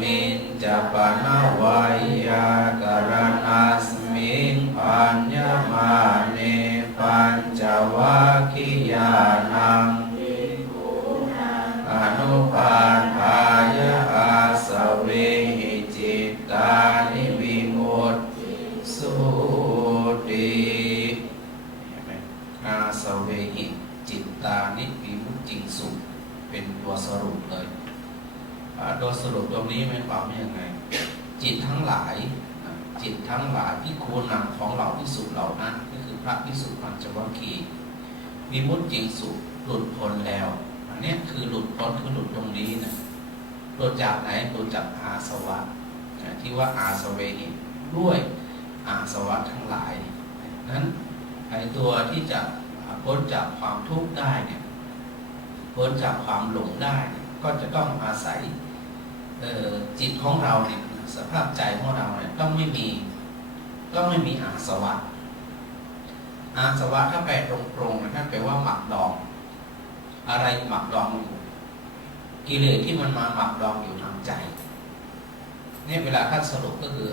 มินจะปนวายากรณัสมิงปัญญมาเนปัญจวัคคียานังอนุปาทายะอาสเวหิจิตตานิวิมุตติสุติเห็นไหมอาสเวหิจิตตานิวิมุตติสุเป็นตัวสรุปเลยตัวสรุปตรงนี้หมายความว่ายังไงจิตทั้งหลายจิตทั้งหลายที่โคนำของเราภิกษุเหล่านั้นก็คือพระภิกษุปัญจวัคคีย์วิมุตติสุหลุดพ้นแล้วอันนี้คือหลุดพ้นคือหลุดตรงนี้นะหลุดจากไหนหลุดจากอาสวะที่ว่าอาสเวหิด้วยอาสวะทั้งหลายนั้นไอตัวที่จะพ้นจากความทุกข์ได้เนี่ยพ้นจากความหลงได้ก็จะต้องอาศัยจิตของเราเนี่ยสภาพใจของเราเนี่ยต้องไม่มีอาสวะอาสวะถ้าแปลตรงๆนั่นแปลว่าหมักดองอะไรหมักดองอยู่กิเลสที่มันมาหมักดองอยู่ทางใจเนี่ยเวลาท่านสรุปก็คือ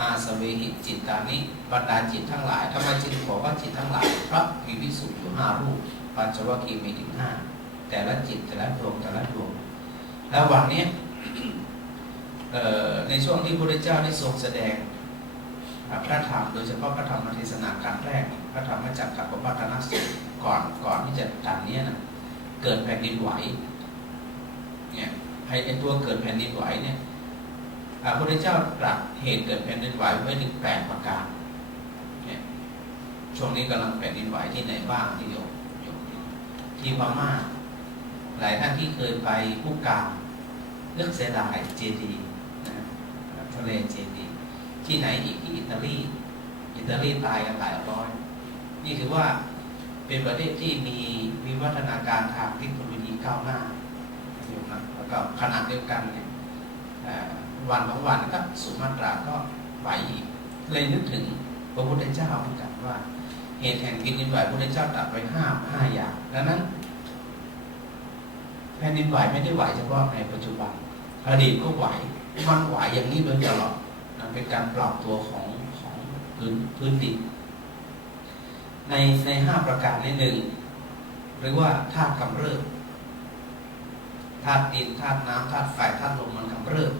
อาสเวหิจิตตานิบรรดาจิตทั้งหลายทำไมจิตบอกว่าจิตทั้งหลายเพราะมีภิกษุอยู่5 รูปปัญจวัคคีย์มีถึง5แต่ละจิตแต่ละดวงแล้ววันนี้ในช่วงที่พระพุทธเจ้าได้ทรงแสดงพระธรรมโดยเฉพาะพระธรรมเทศนาการแรกพระธรรมจักรกับปวัตตนสูตรก่อนที่จะตัดนี้นะเกิดแผ่นดินไหวเนี่ยไอ้ตัวเกิดแผ่นดินไหวเนี่ยพระพุทธเจ้าตรัสเหตุเกิดแผ่นดินไหวไว้ถึง8 ประการเนี่ยช่วงนี้กำลังแผ่นดินไหวที่ไหนบ้างที่ที่พม่าหลายท่านที่เคยไปภูกามนึกเสียดายเจดีย์ทะเลเจดีย์ที่ไหนอีกที่อิตาลีตายกันหลายร้อยนี่ถือว่าเป็นประเทศที่มีวิวัฒนาการทางเทคโนโลยีก้าวหน้าอยู่นะแล้วก็ขนาดเดียวกันเนี่ยวันของวันก็สุมาตราก็ไหวอีกเลยนึกถึงพระพุทธเจ้าเหมือนกันว่าเหตุแห่งแผ่นดินไหวพระพุทธเจ้าตรัสไว้5 อย่างดังนั้นแผ่นดินไหวไม่ได้ไหวเฉพาะในปัจจุบันอดีตก็ไหวมันไหวอย่างนี้โดยตลอดนั่นเป็นการปรับตัวของพื้นดินใน5 ประการนี้หนึ่งหรือว่าธาตุกำเริบธาตุดินธาตุน้ำธาตุไฟธาตุลมมันกำเริบ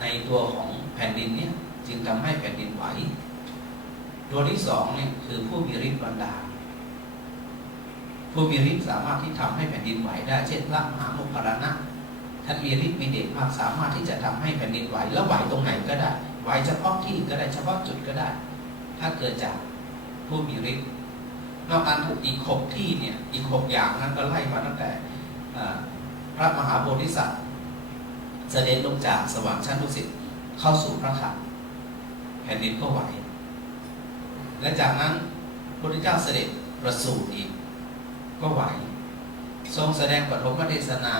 ในตัวของแผ่นดินนี้จึงทำให้แผ่นดินไหวตัวที่2เนี่ยคือผู้มีฤทธิ์บันดาลผู้มีฤทธิ์สามารถที่ทำให้แผ่นดินไหวได้เช่นพระมหาโมคคัลลานะท่านมีฤทธิ์มีเดชมากสามารถที่จะทำให้แผ่นดินไหวแล้วไหวตรงไหนก็ได้ไหวเฉพาะที่ก็ได้เฉพาะจุดก็ได้ถ้าเกิดจากผู้มีฤทธิ์นอกจากอีก6 ที่เนี่ยอีก6 อย่างนั้นก็ไล่มาตั้งแต่พระมหาโพธิสัตว์เสด็จลงจากสวรรค์ชั้นดุสิตเข้าสู่พระคลังแผ่นดินก็ไหวและจากนั้นพระพุทธเจ้าเสด็จประสูติอีกก็ไหวทรงแสดงปฐมเทศนา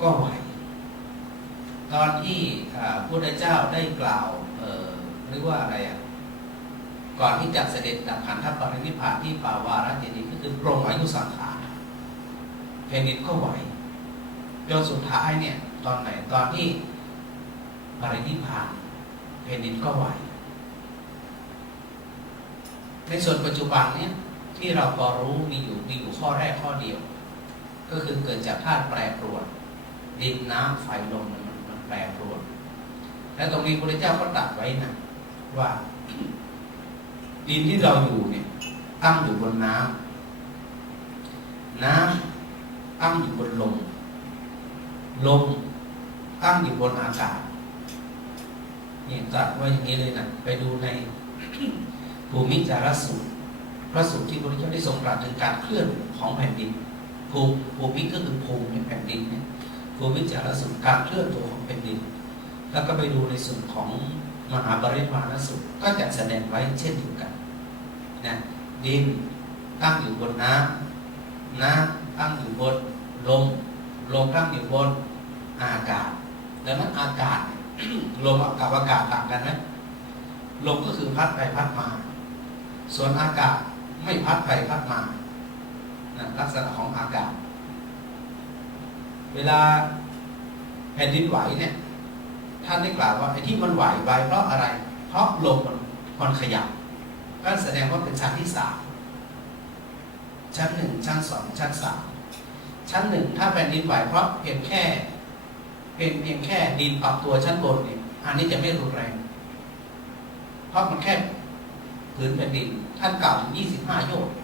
ก็ไหวตอนที่พระพุทธเจ้าได้กล่าวเรียกว่าอะไรก่อนที่จะเสด็จดับขันธปรินิพพานที่ป่าวาระเจดีย์ก็คือปรงอายุสังขารแผ่นดินก็ไหวจนสุดท้ายเนี่ยตอนไหนตอนที่ปรินิพพานแผ่นดินก็ไหวในส่วนปัจจุบันเนี่ยที่เราพอรู้มีอยู่ข้อแรกข้อเดียวก็คือเกิดจากธาตุแปรปรวนดินน้ำไฟลมมันแปรปรวนและตรงนี้พระพุทธเจ้าก็ตรัสไว้นะว่าดินที่เราอยู่เนี่ยตั้งอยู่บนน้ำตั้งอยู่บนลมตั้งอยู่บนอากาศนี่ตรัสว่าอย่างนี้เลยนะไปดูในภูมิจารสูตรพระสูตรที่พระพุทธเจ้าได้ทรงตรัสถึงการเคลื่อนของแผ่นดินภูมิก็คือภูมิในแผ่นดินเนี่ยภูมิจารสูตรการเคลื่อนตัวของแผ่นดินแล้วก็ไปดูในส่วนของมหาปรินิพพานสูตรก็จะแสดงไว้เช่นเดียวกันนะดินตั้งอยู่บนน้ำตั้งอยู่บนลมตั้งอยู่บนอากาศดังนั้นอากาศ ลมกับอากาศต่างกันไหมลมก็คือพัดไปพัดมาส่วนอากาศไม่พัดไปพัดมาลักษณะของอากาศเวลา แผ่นดินไหวเนี่ยท่านได้กล่าวว่าไอ้ที่มันไหวไปเพราะอะไรเพราะลมมันขยับก็แสดงว่าเป็นชั้นที่3ชั้น1ชั้น2ชั้น3ชั้น1ถ้าแผ่นดินไหวเพราะเพียงแค่ดินปรับตัวชั้นบนเนี่ยอันนี้จะไม่รุนแรงเพราะมันแค่พื้นแผ่นดินท่านกล่าวถึง25โยชน์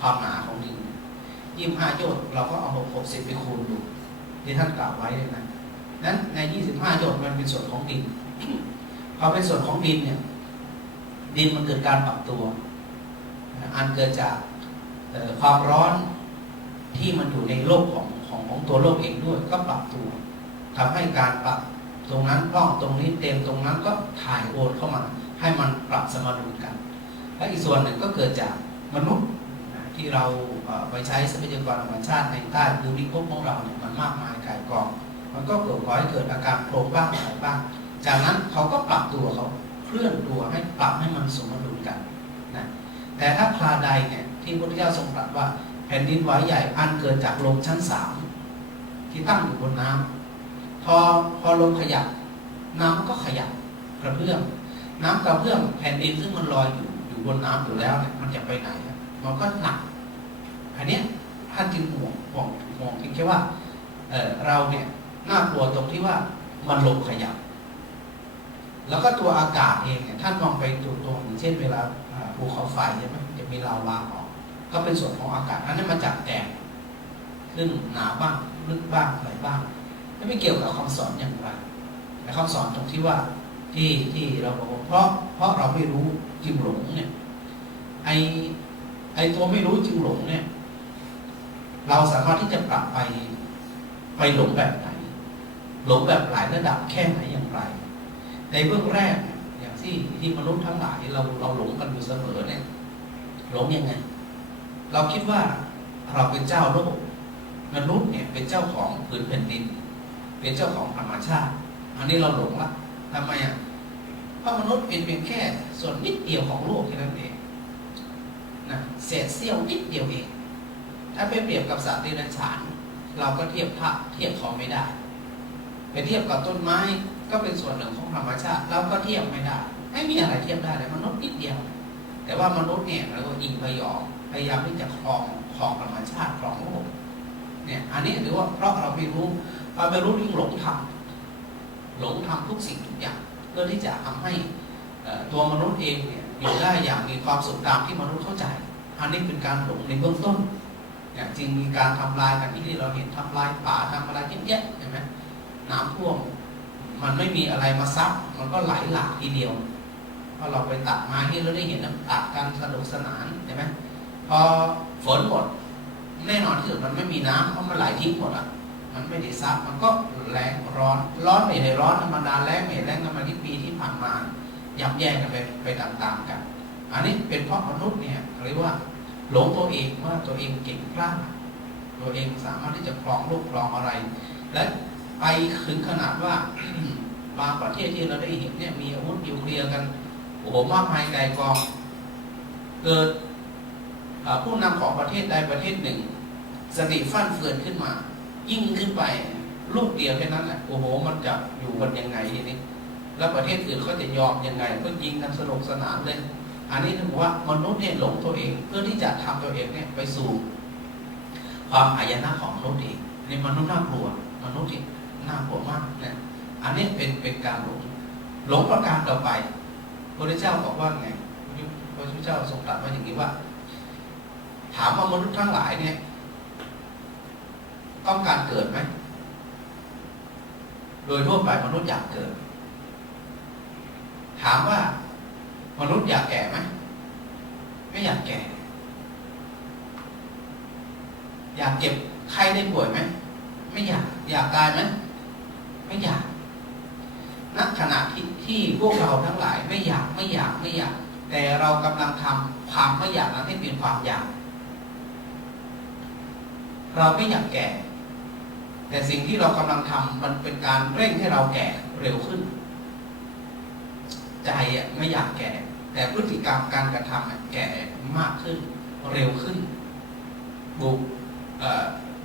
ความหนาของดิน25โยชน์เราก็เอา60ไปคูณดูที่ท่านกล่าวไว้นะนั้นใน25โยชน์มันเป็นส่วนของดินพอเป็นส่วนของดินเนี่ยดินมันเกิดการปรับตัวอันเกิดจากความร้อนที่มันอยู่ในโลกของตัวโลกเองด้วยก็ปรับตัวทำให้การปรับตรงนั้นร่องตรงนี้เต็มตรงนั้นก็ถ่ายโอนเข้ามาให้มันปรับสมดุลกันและอีกส่วนหนึ่งก็เกิดจากมนุษย์ที่เราไปใช้ทรัพยากรธรรมชาติในใต้พื้นพิภพของเราเนี่ยมันมากมายกายกองมันก็เกิดก่อให้เกิดอาการโครงบ้างอะไรบ้างจากนั้นเขาก็ปรับตัวเขาเคลื่อนตัวให้ปรับให้มันสมดุลกันนะแต่ถ้าคราใดเนี่ยที่พระพุทธเจ้าทรงตรัสว่าแผ่นดินไหวใหญ่อันเกิดจากลมชั้น3ที่ตั้งอยู่บนน้ำพอลมขยับน้ำก็ขยับกระเพื่อมน้ำกระเพื่อมแผ่นดินซึ่งมันลอยอยู่บนน้ำอยู่แล้วเนี่ยมันจะไปไหนมันก็หนักอันนี้ท่านจึงห่วงเพียงแค่ว่าเราเนี่ยน่ากลัวตรงที่ว่ามันลมขยับแล้วก็ตัวอากาศเองเนี่ยท่านมองไปตัวอย่างเช่นเวลาภูเขาไฟใช่ไหมจะมีลาวาออกก็เป็นส่วนของอากาศอันนั้นมาจากแดดขึ้นหนาบ้างลึกบ้างอะไรบ้างไม่เกี่ยวกับคำสอนอย่างไรแต่คำสอนตรงที่ว่าที่เราบอกเพราะเราไม่รู้จึงหลงเนี่ยไอตัวไม่รู้จึงหลงเนี่ยเราสามารถที่จะปรับไปหลงแบบไหนหลงแบบหลายระดับแค่ไหนอย่างไรในเบื้องแรกอย่างที่มนุษย์ทั้งหลายเราหลงกันอยู่เสมอเนี่ยหลงยังไงเราคิดว่าเราเป็นเจ้าโลกมนุษย์เนี่ยเป็นเจ้าของผืนแผ่นดินเป็นเจ้าของธรรมชาติอันนี้เราหลงละทำไมเพราะมนุษย์เป็นเพียงแค่ส่วนนิดเดียวของโลกแค่นั้นเองนะเศษเสี้ยวนิดเดียวเองถ้าไปเปรียบกับสัตว์เดรัจฉานเราก็เทียบเขาไม่ได้ไปเทียบกับต้นไม้ก็เป็นส่วนหนึ่งของธรรมชาติเราก็เทียบไม่ได้ไม่มีอะไรเทียบได้เลยมนุษย์นิดเดียวแต่ว่ามนุษย์เนี่ยเราก็อิงพยองพยายามที่จะครองธรรมชาติครองโลกเนี่ยอันนี้หรือว่าเพราะเราไม่รู้พอไม่รู้ยิ่งหลงทำทุกสิ่งทุกอย่างเพื่อที่จะทำให้ตัวมนุษย์เองเนี่ยอยู่ได้อย่างมีความสุขตามที่มนุษย์เข้าใจอันนี้เป็นการหลงในเบื้องต้นอย่างจริงมีการทำลายกันที่เราเห็นทำลายป่าทำอะไรเยอะแยะใช่ไหมน้ำท่วมมันไม่มีอะไรมาซับมันก็ไหลหลากทีเดียวพอเราไปตัดไม้ที่เราได้เห็นน้ำตัดกันสนุกสนานใช่ไหมพอฝนหมดแน่นอนที่สุดมันไม่มีน้ำเพราะมันไหลทิ้งหมดอ่ะมันไม่ได้ซับมันก็แรงร้อนไม่ได้ร้อนธรรมดาแรงไม่แรงธรรมดาที่ปีที่ผ่านมายับแย่งกันไปตามๆกันอันนี้เป็นเพราะมนุษย์เนี่ยเรียกว่าหลงตัวเองว่าตัวเองเก่งกล้าตัวเองสามารถที่จะครองโลกครองอะไรและไปถึงขนาดว่า บางประเทศที่เราได้เห็นเนี่ยมีอาวุธนิวเคลียร์กันโอ้โหมากมายไกลกองเกิดผู้นำของประเทศใดประเทศหนึ่งสติฟั่นเฟือนขึ้นมายิ่งขึ้นไปลูกเดียวแค่นั้นแหละโอ้โหมันจะอยู่กันยังไงทีนี้แล้วประเทศอื่นเขาจะยอมยังไงก็ยิงกันสนุกสนานเลยอันนี้ถือว่ามนุษย์เนี่ยหลงตัวเองเพื่อที่จะทำตัวเองเนี่ยไปสู่ความหายนะของมนุษย์เองนี่มนุษย์น่ากลัวมนุษย์ที่น่ากลัวมากนะอันนี้เป็นการหลงประการต่อไปพระพุทธเจ้าบอกว่าไงพระพุทธเจ้าทรงตรัสว่าอย่างนี้ว่าถามว่ามนุษย์ทั้งหลายเนี่ยต้องการเกิดไหมโดยทั่วไปมนุษย์อยากเกิดถามว่ามนุษย์อยากแก่ไหมไม่อยากแก่อยากเจ็บไข้ได้ป่วยไหมไม่อยากตายไหมไม่อยากณขณะที่พวกเราทั้งหลายไม่อยากแต่เรากำลังทำความไม่อยากนั้นให้เป็นความอยากเราไม่อยากแก่แต่สิ่งที่เรากำลังทำมันเป็นการเร่งให้เราแก่เร็วขึ้นใจไม่อยากแก่แต่พฤติกรรมการกระทำแก่มากขึ้นเร็วขึ้น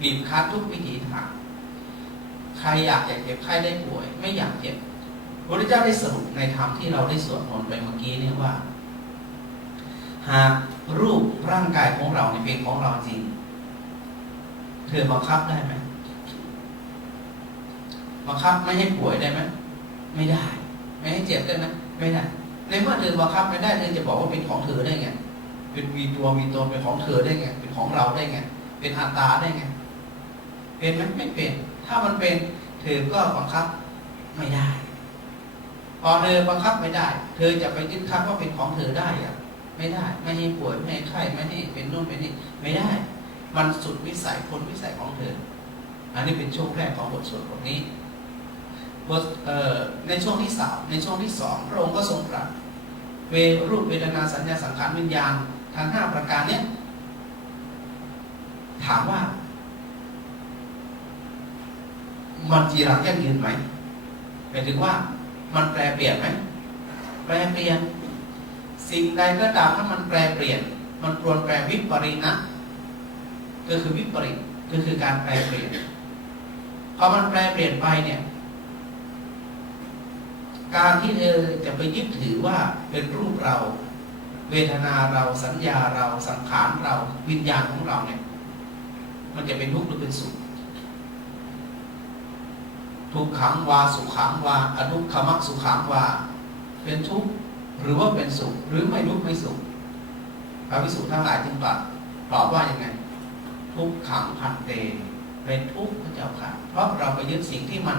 บีบคั้นทุกวิถีทาง ใครอยากเจ็บใครได้ป่วยไม่อยากเจ็บพระพุทธเจ้าได้สรุปในธรรมที่เราได้สวดมนต์ไปเมื่อกี้เนี่ยว่าหากรูปร่างกายของเราเป็นของเราจริงเธอบังคับได้ไหมบังคับไม่ให้ป่วยได้ไหมไม่ได้ไม่ให้เจ็บได้ไหมไม่ได้ในเมื่อเธอบังคับไม่ได้เธอจะบอกว่าเป็นของเธอได้ไงเป็นมีตัวมีตนเป็นของเธอได้ไงเป็นของเราได้ไงเป็นอัตตาได้ไงเป็นไหมไม่เป็นถ้ามันเป็นเธอก็บังคับไม่ได้พอเธอบังคับไม่ได้เธอจะไปยึดมั่นว่าเป็นของเธอได้อะไม่ได้ไม่ให้ป่วยไม่ให้ไข้ไม่ให้เป็นโน่นเป็นนี่ไม่ได้มันสุดวิสัยพ้นวิสัยของเธออันนี้เป็นช่วงแรกของบทสวดบทนี้ในช่วงที่สามในช่วงที่สองพระองค์ก็ทรงตรัสรูปเวทนาสัญญาสังขารวิญญาณทั้งห้าประการเนี้ยถามว่ามันจีรังยั่งยืนไหมหมายถึงว่ามันแปรเปลี่ยนไหมแปรเปลี่ยนสิ่งใดก็ตามถ้ามันแปรเปลี่ยนมันปรวนแปรวิปริณะก็คือวิปริตก็คือการแปรเปลี่ยนพอมันแปรเปลี่ยนไปเนี่ยการที่เธอจะไปยึดถือว่าเป็นรูปเราเวทนาเราสัญญาเราสังขารเราวิญญาณของเราเนี่ยมันจะเป็นทุกข์หรือเป็นสุขทุกขังวาสุขังวาอนุขมักสุขังวาเป็นทุกข์หรือว่าเป็นสุขหรือไม่ทุกข์ไม่สุขพระภิกษุทั้งหลายจึงตอบว่ายังไงทุกขังพันเตเป็นทุกข์พระเจ้าค่ะเพราะเราไปยึดสิ่งที่มัน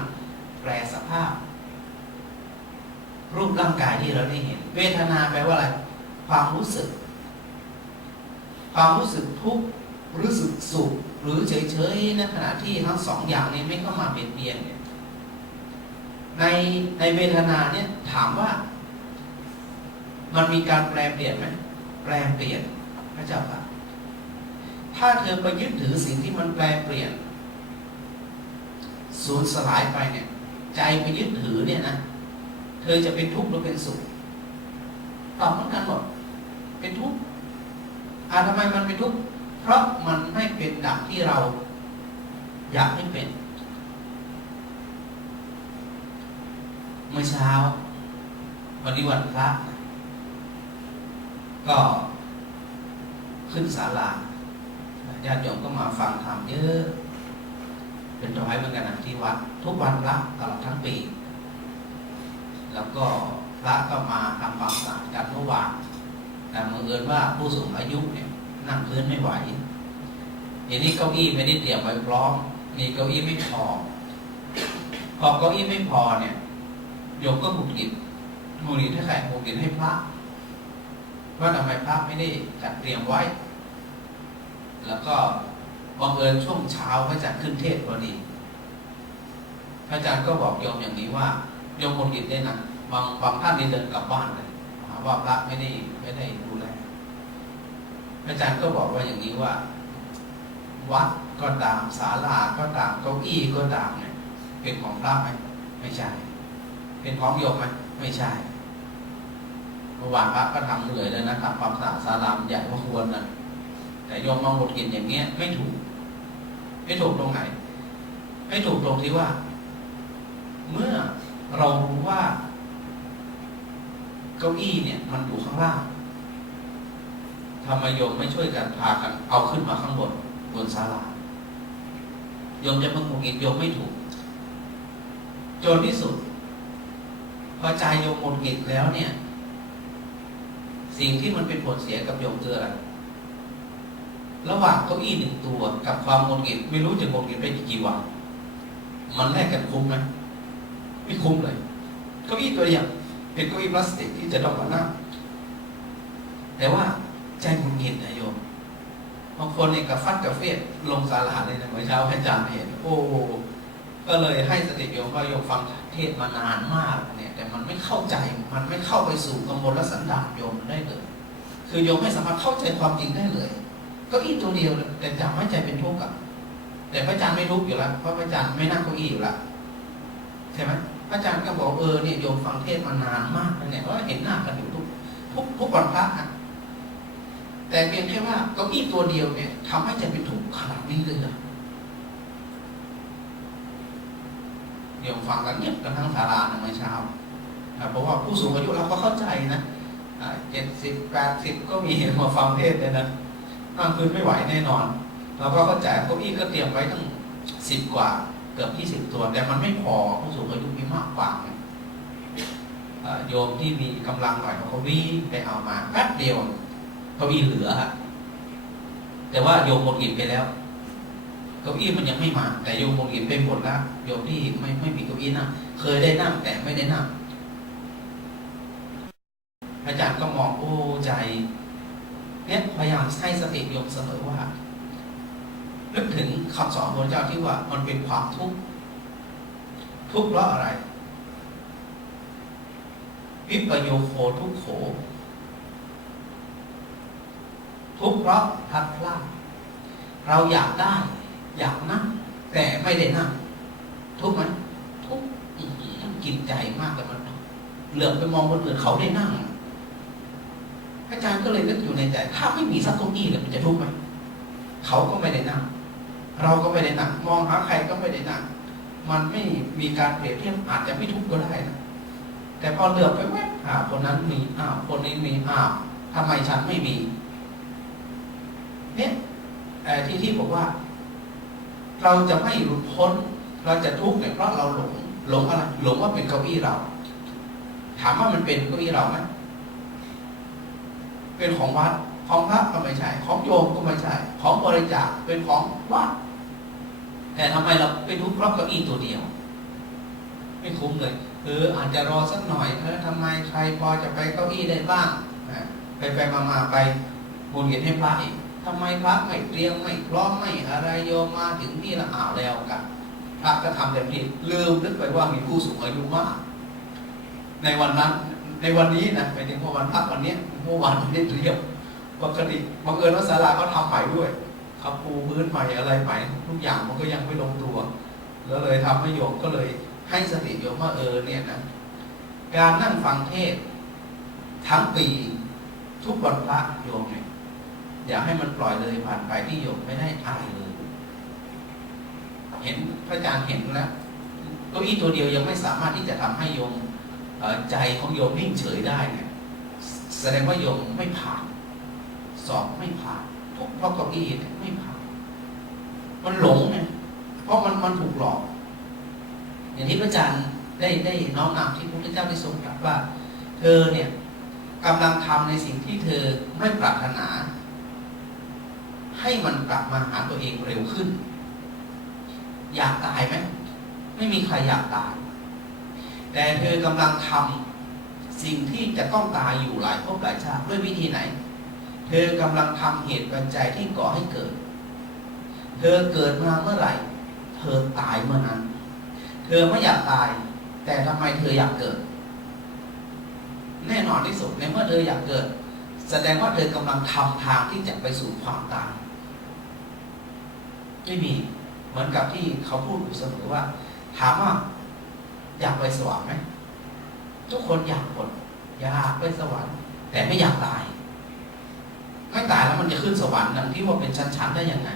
แปรสภาพรูปร่างกายที่เราได้เห็นเวทนาแปลว่าอะไรความรู้สึกทุกข์รู้สึกสุขหรือเฉยๆในขณะที่ทั้งสองอย่างนี้ไม่เข้ามาเปลี่ยนเนี่ยในเวทนาเนี่ยถามว่ามันมีการแปรเปลี่ยนไหมแปรเปลี่ยนพระเจ้าค่ะถ้าเธอไปยึดถือสิ่งที่มันแปรเปลี่ยนสูญสลายไปเนี่ยใจไปยึดถือเนี่ยนะเธอจะเป็นทุกข์หรือเป็นสุขตอบเหมือนกันหมดเป็นทุกข์ทำไมมันเป็นทุกข์เพราะมันไม่เป็นดังที่เราอยากให้เป็นเมื่อเช้าวันนี้วันพระก็ขึ้นศาลาญาติโยมก็มาฟังธรรมเยอะเป็นร้อยเหมือนกันนะที่วัดทุกวันพระตลอดทั้งปีแล้วก็พระก็มาทำความสะอาดกันเมื่อวานแต่บังเอิญว่าผู้สูงอายุเนี่ยนั่งพื้นไม่ไหวทีนี้เก้าอี้ไม่ได้เตรียมไว้พร้อมมีเก้าอี้ไม่พอเก้าอี้ไม่พอเนี่ยโยมก็หงุดหงิดให้ใครหงุดหงิดให้พระว่าทำไมพระไม่ได้จัดเตรียมไว้แล้วก็บังเอิญช่วงเช้าพระอาจารย์ขึ้นเทศน์พอดีพระอาจารย์ก็บอกโยมอย่างนี้ว่าโยมหงุดหงิดได้นะบางท่านนี่เดินกลับบ้านเลยว่าพระไม่ได้ดูแลพระอาจารย์ก็บอกว่าอย่างนี้ว่าวัดก็ตามศาลาก็ตามเก้าอี้ก็ตามเนี่ยเป็นของพระไหมไม่ใช่เป็นของโยมไหมไม่ใช่เมื่อวานพระก็ทำเหนื่อยเลยนะทำความสะอาดศาลาใหญ่พอควรนะแต่โยมมองหมดกินอย่างเงี้ยไม่ถูกตรงไหนไม่ถูกตรงที่ว่าเมื่อเรารู้ว่าเก้าอี้เนี่ยมันอยู่ข้างล่างทำไมโยมไม่ช่วยกันพากันเอาขึ้นมาข้างบนศาลาโยมจะมาหงุดหงิดโยมไม่ถูกจนที่สุดพอใจโยมหงุดหงิดแล้วเนี่ยสิ่งที่มันเป็นผลเสียกับโยมคืออะไรระหว่างเก้าอี้หนึ่งตัวกับความหงุดหงิดไม่รู้จะหงุดหงิดไปกี่วันมันแลกกันคุ้มไหมไม่คุ้มเลยเก้าอี้ตัวเดียวเป็นเก้าอี้พลาสติกที่จะต้องมานั่งแต่ว่าใจหงุดหงิดนะโยมบางคนเนี่ยกับฟัดกับเฟียดลงศาลาเลยนะเมื่อเช้าให้อาจารย์เห็นโอ้ก็เลยให้สติโยมว่าโยมฟังเทศมานานมากเนี่ยแต่มันไม่เข้าใจมันไม่เข้าไปสู่กมลสันดานโยมได้เลยคือโยมไม่สามารถเข้าใจความจริงได้เลยเก้าอี้ตัวเดียวแต่จำให้ใจเป็นทุกข์กับแต่พระอาจารย์ไม่ทุกข์อยู่แล้วเพราะพระอาจารย์ไม่นั่งเก้าอี้อยู่แล้วใช่ไหมพระอาจารย์ก็บอกเนี่ยโยมฟังเทศมานานมากเนี่ยเพราะเห็นหน้ากันอยู่ทุกวันพระแต่เพียงแค่ว่าเก้าอี้ตัวเดียวเนี่ยทำให้ใจเป็นทุกข์ขนาดนี้เลยเหรอ โยมฟังกันเงียบกันทั้งศาลาเมื่อเช้าเพราะว่าผู้สูงอายุเราก็เข้าใจนะ70-80ก็มีมาฟังเทศเลยนะนั่งคืนไม่ไหวแน่นอนเราก็เข้าใจเก้าอี้ก็เตรียมไว้ตั้ง10 กว่าเกือบ20 ตัวแต่มันไม่พอผู้สูงอายุมีมากกว่าโยมที่มีกำลังหน่อยเขาก็วิ่งไปเอามาแป๊บเดียวเก้าอี้เหลือฮะแต่ว่าโยมหมดอิ่มไปแล้วเก้าอี้มันยังไม่มาแต่โยมหมดอิ่มไปหมดแล้วโยมที่ไม่มีเก้าอี้นั่งเคยได้นั่งแต่ไม่ได้นั่งอาจารย์ก็มองโอ้ใจเนี่ยพยายามให้สติโยมเสมอว่านึกถึงคำสอนของพระเจ้าที่ว่ามันเป็นความทุกข์ทุกข์เพราะอะไรวิปโยโคทุกโขทุกข์เพราะพลัดพรากเราอยากได้อยากนั่งแต่ไม่ได้นั่งทุกข์ไหมทุกข์กินใจมากเลยมันเหลือบไปมองคนอื่นเขาได้นั่งอาจารย์ก็เลยนึกอยู่ในใจถ้าไม่มีสักเก้าอี้เลยมันจะทุกข์ไหมเขาก็ไม่ได้นั่งเราก็ไม่ได้นั่งมองหาใครก็ไม่ได้นั่งมันไม่มีการเปรียบเทียบอาจจะไม่ทุกข์ก็ได้นะแต่พอเหลือบไปแวบคนนั้นมีคนนี้มีทำไมฉันไม่มีเนี่ยที่บอกว่าเราจะไม่หลุดพ้นเราจะทุกข์เนี่ยเพราะเราหลงอะไรหลงว่าเป็นเก้าอี้เราถามว่ามันเป็นเก้าอี้เราไหมเป็นของวัดของพระก็ไม่ใช่ของโยมก็ไม่ใช่ของบริจาคเป็นของวัดแต่ทำไมเราไปทุกข์เพราะเก้าอี้ตัวเดียวไม่คุ้มเลยอาจจะรอสักหน่อยทำไมใครพอจะไปเก้าอี้ได้บ้างไปมาไปบุญเกียรติให้พระอีกทำไมพระไม่เตรียมไม่พร้อมไม่อะไรโยมมาถึงนี่ละแล้วกันพระก็ทำแบบนี้ลืมนึกไปว่ามีผู้สูงอายุมากในวันนั้นในวันนี้นะไปถึงวันพักวันนี้เมื่อวานไม่ได้เตรียมปกติบังเอิญว่าศาลาเขาทำใหม่ด้วยเขาปูพื้นใหม่อะไรใหม่ทุกอย่างมันก็ยังไม่ลงตัวแล้วเลยทำให้โยมก็เลยให้สติโยมว่าเนี่ยนะการนั่งฟังเทศทั้งปีทุกวันพระโยมเนี่ยอย่าให้มันปล่อยเลยผ่านไปที่โยมไม่ได้อะไรเลยเห็นพระอาจารย์เห็นแล้วเก้าอี้ตัวเดียวยังไม่สามารถที่จะทำให้โยมใจของโยมนิ่งเฉยได้เนี่ยแสดงว่าโยมไม่ผ่านสอบไม่ผ่านทุกเพราะเก้าอี้เนี่ยไม่ผ่านมันหลงไงเพราะมันถูกหลอกอย่างที่พระอาจารย์ได้น้อมนำที่พระพุทธเจ้าได้ทรงตรัสว่าเธอเนี่ยกำลังทำในสิ่งที่เธอไม่ปรารถนาให้มันกลับมาหาตัวเองเร็วขึ้นอยากตายไหมไม่มีใครอยากตายแต่เธอกำลังทำสิ่งที่จะต้องตายอยู่หลายภพหลายชาติด้วยวิธีไหนเธอกำลังทำเหตุปัจจัยที่ก่อให้เกิดเธอเกิดมาเมื่อไหร่เธอตายเมื่อนั้นเธอไม่อยากตายแต่ทำไมเธออยากเกิดแน่นอนที่สุดในเมื่อเธออยากเกิดแสดงว่าเธอกำลังทำทางที่จะไปสู่ความตายไม่มีเหมือนกับที่เขาพูดอยู่เสมอว่าถามว่าอยากไปสวรรค์ไหมทุกคนอยากหมดอยากไปสวรรค์แต่ไม่อยากตายไม่ตายแล้วมันจะขึ้นสวรรค์ดังที่ว่าเป็นชั้นๆได้ยังไง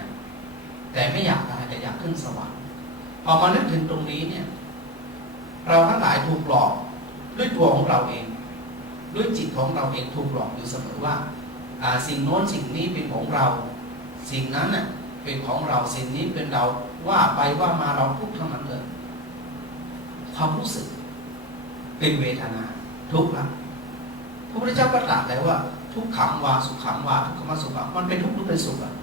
แต่ไม่อยากตายแต่อยากขึ้นสวรรค์พอมานึกถึงตรงนี้เนี่ยเราทั้งหลายถูกหลอกด้วยตัวของเราเองด้วยจิตของเราเองถูกหลอกอยู่เสมอว่าสิ่งโน้นสิ่งนี้เป็นของเราสิ่งนั้นน่ะเป็นของเราสิ่งนี้เป็นเราว่าไปว่ามาเราทุกข์ทั้งนั้นเลยความรู้สึกเป็นเวทนาทุกข์ละพระพุทธเจ้าก็ตรัสแล้วว่าทุกขังวาสุขังวาทุกขมสุขังมันเป็นทุกข์หรือเป็นสุขอะ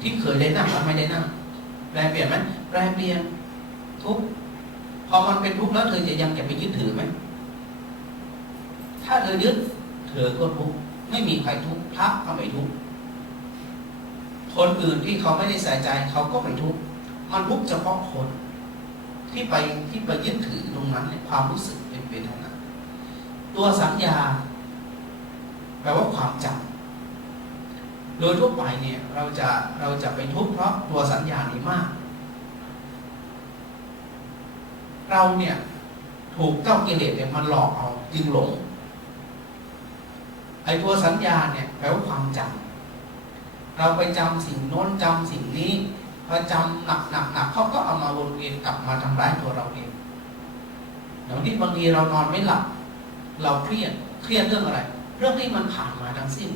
ที่เคยได้นั่งแล้วไม่ได้นั่งแปลเปลี่ยนไหมแปลเปลี่ยนทุกข์พอมันเป็นทุกข์แล้วเธอจะยังจะไปยึดถือไหมถ้าเธอยึดเธอก็ทุกข์ไม่มีใครทุกข์พระก็ไม่ทุกข์คนอื่นที่เขาไม่ได้ใส่ใจเขาก็ไม่ทุกข์มันทุกข์เฉพาะคนที่ไปยึดถือตรงนั้นเนี่ยความรู้สึกเป็นเวทนาตัวสัญญาแปลว่าความจำโดยทั่วไปเนี่ยเราจะไปทุกข์เพราะตัวสัญญานี้มากเราเนี่ยถูกเจ้ากิเลสเนี่ยมันหลอกเอาจึงหลงไอ้ตัวสัญญาเนี่ยแปลว่าความจำเราไปจำสิ่งโน้นจำสิ่งนี้ พอจำหนักเขาก็เอามาวนเวียนกลับมาทำร้ายตัวเราเองอย่างที่บางทีเรานอนไม่หลับเราเครียดเรื่องอะไร เรื่องที่มันผ่านมาทั้งสิ้น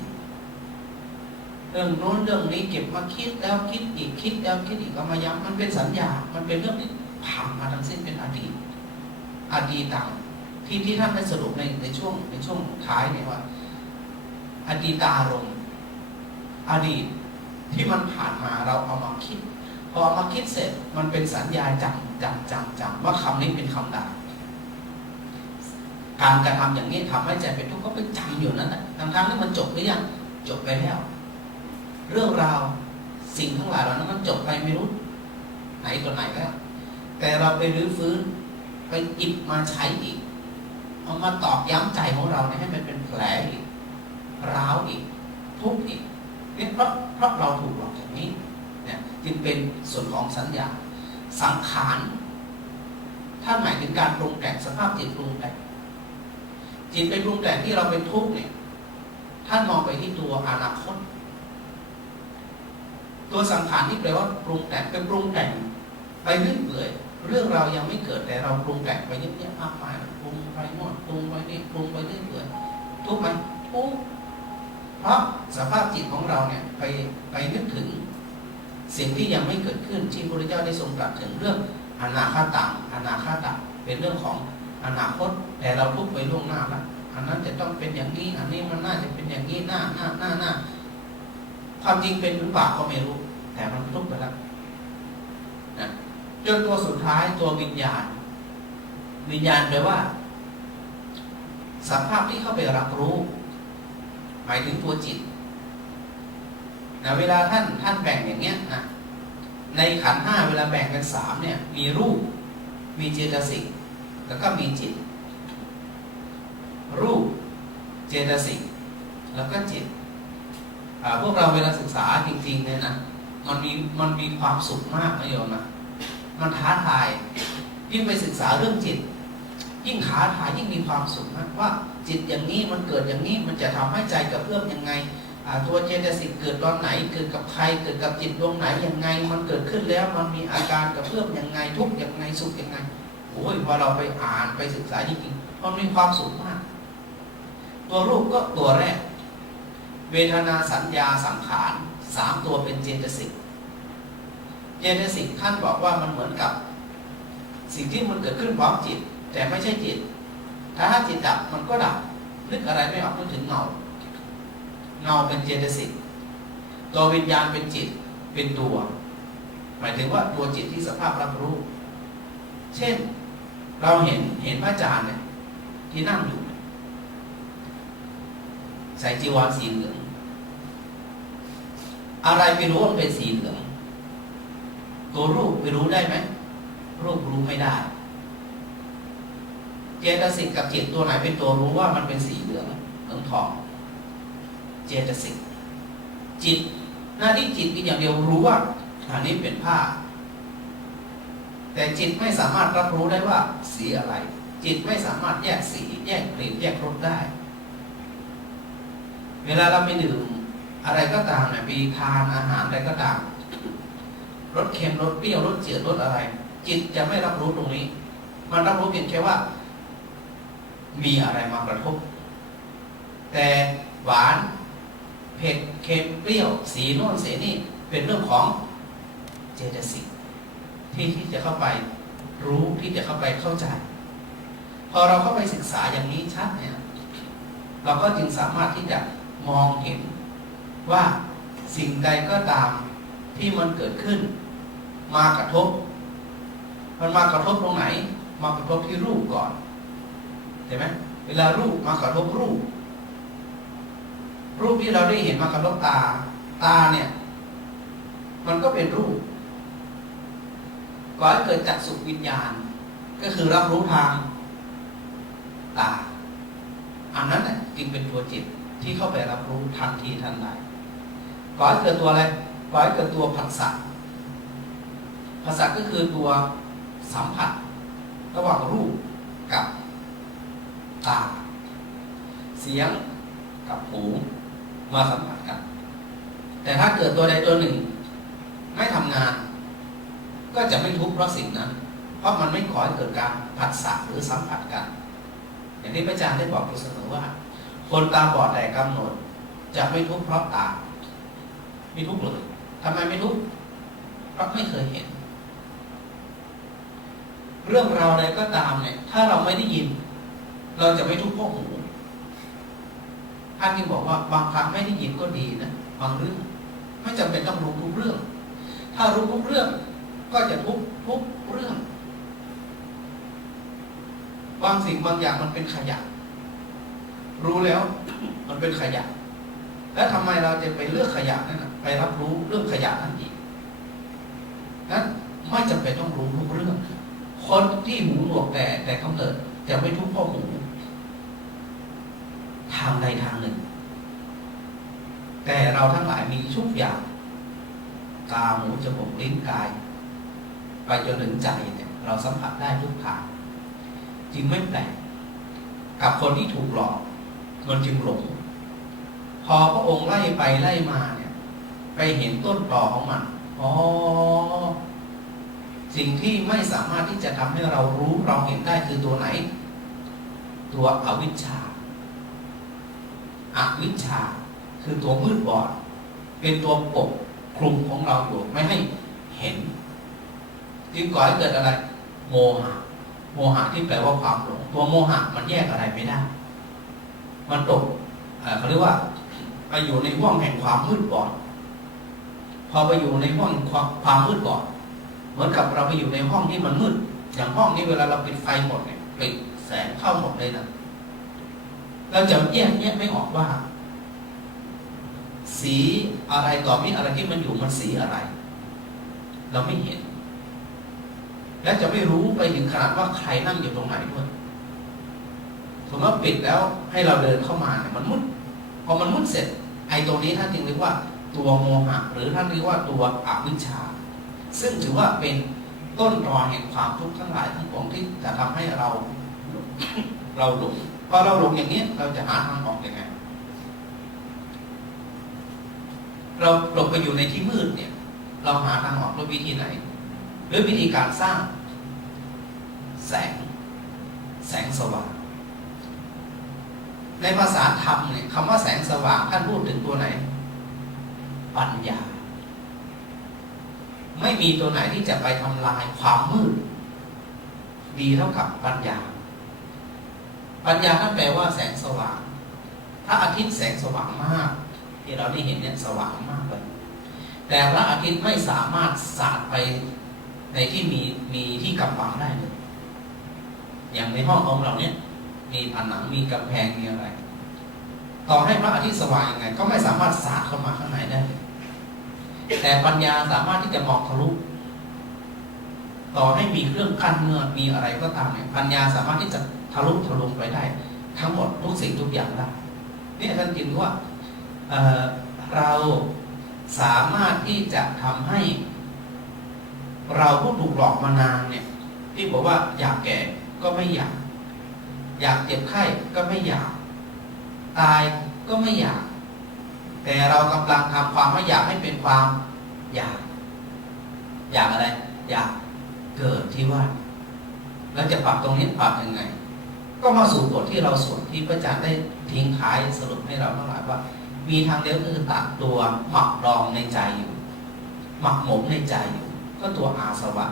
เรื่องโน้นเรื่องนี้เก็บมาคิดแล้วคิดอีกคิดแล้วคิดอีกก็มาย้ำมันเป็นสัญญามันเป็นเรื่องที่ผ่านมาทั้งสิ้นเป็นอดีตต่างที่ท่านได้สรุปในช่วงท้ายเนี่ยว่าอดีตารมณ์อดีตที่มันผ่านมาเราเอามาคิดพอเอามาคิดเสร็จมันเป็นสัญญาจำว่าคำนี้เป็นคำด่าการกระทำอย่างนี้ทำให้ใจเป็นทุกข์ก็ไปจำอยู่นั่นแหละทั้งที่มันจบหรือยังจบไปแล้วเรื่องราวสิ่งทั้งหลายเหล่านั้นมันจบไปไม่รู้ไหนตัวไหนแล้วแต่เราไปรื้อฟื้นไปหยิบมาใช้อีกเอามาตอกย้ำใจของเราให้มันเป็นแผลอีกร้าวอีกทุบอีกนี่เพราะเราถูกหลอกอย่างนี้เนี่ยจึงเป็นส่วนของสัญญาสังขารถ้าหมายถึงการปรุงแต่งสภาพจิตปรุงแต่งจิตไปปรุงแต่งที่เราเป็นทุกข์เนี่ยท่านมองไปที่ตัวอนาคตตัวสังขารที่แปลว่าปรุงแต่งเป็นปรุงแต่งไปเรื่อยเรื่องเรายังไม่เกิดแต่เราปรุงแต่งไปเยอะๆมากมายปรุงไปโน่นปรุงไปนี่ปรุงไปเรื่อยทุกข์ไหมทุกข์เพราะสภาพจิตของเราเนี่ยไปนึกถึงสิ่งที่ยังไม่เกิดขึ้นที่พระพุทธเจ้าได้ทรงตรัสถึงเรื่องอนาคตังเป็นเรื่องของอนาคตแต่เราทุกข์ไปล่วงหน้าแล้วอันนั้นจะต้องเป็นอย่างนี้อันนี้มันน่าจะเป็นอย่างนี้หน้าความจริงเป็นหรือเปล่าก็ไม่รู้แต่มันทุกข์ไปแล้วนะจนตัวสุดท้ายตัววิญญาณแปลว่าสภาพที่เข้าไปรับรู้หมายถึงตัวจิตนะเวลาท่านแบ่งอย่างเงี้ยนะในขันธ์5เวลาแบ่งเป็น3เนี่ยมีรูปมีเจตสิกแล้วก็มีจิตรูปเจตสิกแล้วก็จิตพวกเราเวลาศึกษาจริงๆเนี่ยนะมันมีความสุขมากนะโยมนะมันท้าทายยิ่งไปศึกษาเรื่องจิตยิ่งท้าทายยิ่งมีความสุขนะว่าจิตอย่างนี้มันเกิดอย่างนี้มันจะทำให้ใจกระเพื่อมยังไงตัวเจตสิกเกิดตอนไหนเกิดกับใครเกิดกับจิตดวงไหนยังไงมันเกิดขึ้นแล้วมันมีอาการกระเพื่อมยังไงทุกข์ยังไงสุขยังไงโอ้ยพอเราไปอ่านไปศึกษาจริงๆมันมีความสุขมากตัวรูปก็ตัวแรกเวทนาสัญญาสังขาร3ตัวเป็นเจตสิกท่านบอกว่ามันเหมือนกับสิ่งที่มันเกิดขึ้นพร้อมจิตแต่ไม่ใช่จิตถ้าจิตดับมันก็ดับนึกอะไรไม่ออกนึกถึงเงาเป็นเจตสิกตัววิญญาณเป็นจิตเป็นตัวหมายถึงว่าตัวจิตที่สภาพรับรู้เช่นเราเห็นพระอาจารย์เนี่ยที่นั่งอยู่ใส่จีวรสีเหลืองอะไรไปรู้ว่ามันเป็นสีเหลืองตัวรูปไปรู้ได้ไหมรูปรู้ไม่ได้เจตสิกกับจิตตัวไหนเป็นตัวรู้ว่ามันเป็นสีเหลืองทองเจตสิกจิตหน้าที่จิตมีอย่างเดียวรู้ว่าอันนี้เป็นผ้าแต่จิตไม่สามารถรับรู้ได้ว่าสีอะไรจิตไม่สามารถแยกสีแยกกลิ่นแยกรสได้เวลาเราไปดื่มอะไรก็ตามเนี่ยไปทานอาหารอะไรก็ตามรสเค็มรสเปรี้ยวรสจืดรสอะไรจิตจะไม่รับรู้ตรงนี้มันรับรู้เพียงแค่ว่ามีอะไรมากระทบแต่หวานเผ็ดเค็มเปรี้ยวสีโน่นสีนี่เป็นเรื่องของเจตสิกที่จะเข้าไปรู้ที่จะเข้าไปเข้าใจพอเราเข้าไปศึกษาอย่างนี้ชัดเนี่ยเราก็จึงสามารถที่จะมองเห็นว่าสิ่งใดก็ตามที่มันเกิดขึ้นมากระทบมันมากระทบตรงไหนมากระทบที่รูปก่อนเห็นไหมเวลารูปมากระทบรูปที่เราได้เห็นมากระทบตาเนี่ยมันก็เป็นรูปก่อนเกิดจักษุวิญญาณก็คือรับรู้ทางตาอันนั้นแหละจึงเป็นตัวจิตที่เข้าไปรับรู้ทันทีทันใดก่อนเกิดตัวอะไรก่อนเกิดตัวผัสสะก็คือตัวสัมผัสระหว่างรูปกับตาเสียงกับหูมาสัมผัสกันแต่ถ้าเกิดตัวใดตัวหนึ่งไม่ทำงาน ก็จะไม่ทุกข์เพราะสิ่งนั้นเพราะมันไม่ก่อให้เกิดการผัสสะหรือสัมผัสกันอย่างที่พระอาจารย์ได้บอกอยู่เสมอว่าคนตาบอดแต่กำหนดจะไม่ทุกข์เพราะตาไม่ทุกข์เลยทำไมไม่ทุกข์เพราะไม่เคยเห็นเรื่องราวใดก็ตามเนี่ยถ้าเราไม่ได้ยินเราจะไม่ทุกข์เพราะหูท่านที่บอกว่าบางครั้งไม่ได้ยินก็ดีนะบางเรื่องไม่จำเป็นต้องรู้ทุกเรื่องถ้ารู้ทุกเรื่องก็จะทุกเรื่องบางสิ่งบางอย่างมันเป็นขยะรู้แล้วมันเป็นขยะแล้วทำไมเราจะไปเลือกขยะนั่นนะไปรับรู้เรื่องขยะนั่นอีกนั้นไม่จำเป็นต้องรู้ทุกเรื่องคนที่หูหนวกแต่กำเนิดจะไม่ทุกข์เพราะหูทางใดทางหนึ่งแต่เราทั้งหลายมีทุกอย่างตาหูจมูกลิ้นกายไปจนถึงใจเนี่ยเราสัมผัสได้ทุกทางจึงไม่แปลกกับคนที่ถูกหลอกมันจึงหลงพอพระองค์ไล่ไปไล่มาเนี่ยไปเห็นต้นตอของมันอ๋อสิ่งที่ไม่สามารถที่จะทำให้เรารู้เราเห็นได้คือตัวไหนตัวอวิชชาอวิชชาคือตัวมืดบอดเป็นตัวปกคลุมของเราอยู่ไม่ให้เห็นจึงก่อให้เกิดอะไรโมหะโมหะที่แปลว่าความหลงตัวโมหะมันแยกอะไรไม่ได้มันตกเขาเรียกว่าไปอยู่ในห้วงแห่งความมืดบอดพอไปอยู่ในห้วงความมืดบอดเหมือนกับเราไปอยู่ในห้องที่มันมืดอย่างห้องนี้เวลาเราปิดไฟหมดเนี่ยปิดแสงเข้าหมดเลยนะเราจะแยกไม่ออกว่าสีอะไรต่อมีอะไรที่มันอยู่มันสีอะไรเราไม่เห็นและจะไม่รู้ไปถึงขนาดว่าใครนั่งอยู่ตรงไหนด้วยสมมติว่าปิดแล้วให้เราเดินเข้ามาเนี่ยมันมืดพอมันมืดเสร็จไอ้ตรงนี้ท่านจึงเรียกว่าตัวโมหะหรือท่านเรียกว่าตัวอวิชชาซึ่งถือว่าเป็นต้นตอแห่งความทุกข์ทั้งหลายทั้งปวงที่จะทำให้เราหลงพอเราหลงอย่างนี้เราจะหาทางออกยังไงเราหลบไปอยู่ในที่มืดเนี่ยเราหาทางออกด้วยวิธีไหนด้วยวิธีการสร้างแสงสว่างในภาษาธรรมเนี่ยคำว่าแสงสว่างท่านพูดถึงตัวไหนปัญญาไม่มีตัวไหนที่จะไปทำลายความมืดดีเท่ากับปัญญาปัญญาท่านแปลว่าแสงสว่างพระอาทิตย์แสงสว่างมากที่เราได้เห็นเนี่ยสว่างมากเลยแต่พระอาทิตย์ไม่สามารถสาดไปในที่มีที่กำบังได้เลยอย่างในห้องของเราเนี่ยมีผนังมีกำแพงมีอะไรต่อให้พระอาทิตย์สว่างยังไงก็ไม่สามารถสาดเข้ามาข้างในได้เลยแต่ปัญญาสามารถที่จะมองทะลุต่อให้มีเครื่องกั้นเงื่อนมีอะไรก็ตามเนี่ยปัญญาสามารถที่จะทะลุไปได้ทั้งหมดทุกสิ่งทุกอย่างได้นี่ท่านจึงว่าเราสามารถที่จะทำให้เราผู้ถูกหลอกมานานเนี่ยที่บอกว่าอยากแก่ก็ไม่อยากเจ็บไข้ก็ไม่อยากตายก็ไม่อยากแต่เรากำลังทำความไม่อยากให้เป็นความอยากอะไรอยากเกิดที่ว่าแล้วจะปรับตรงนี้ปรับยังไงก็มาสู่บทที่เราสวดที่พระอาจารย์ได้ทิ้งท้ายสรุปให้เราทั้งหลายว่ามีทางเดียวคือตัดตัวหมักดองในใจอยู่หมักหมมในใจอยู่ก็ตัวอาสวะ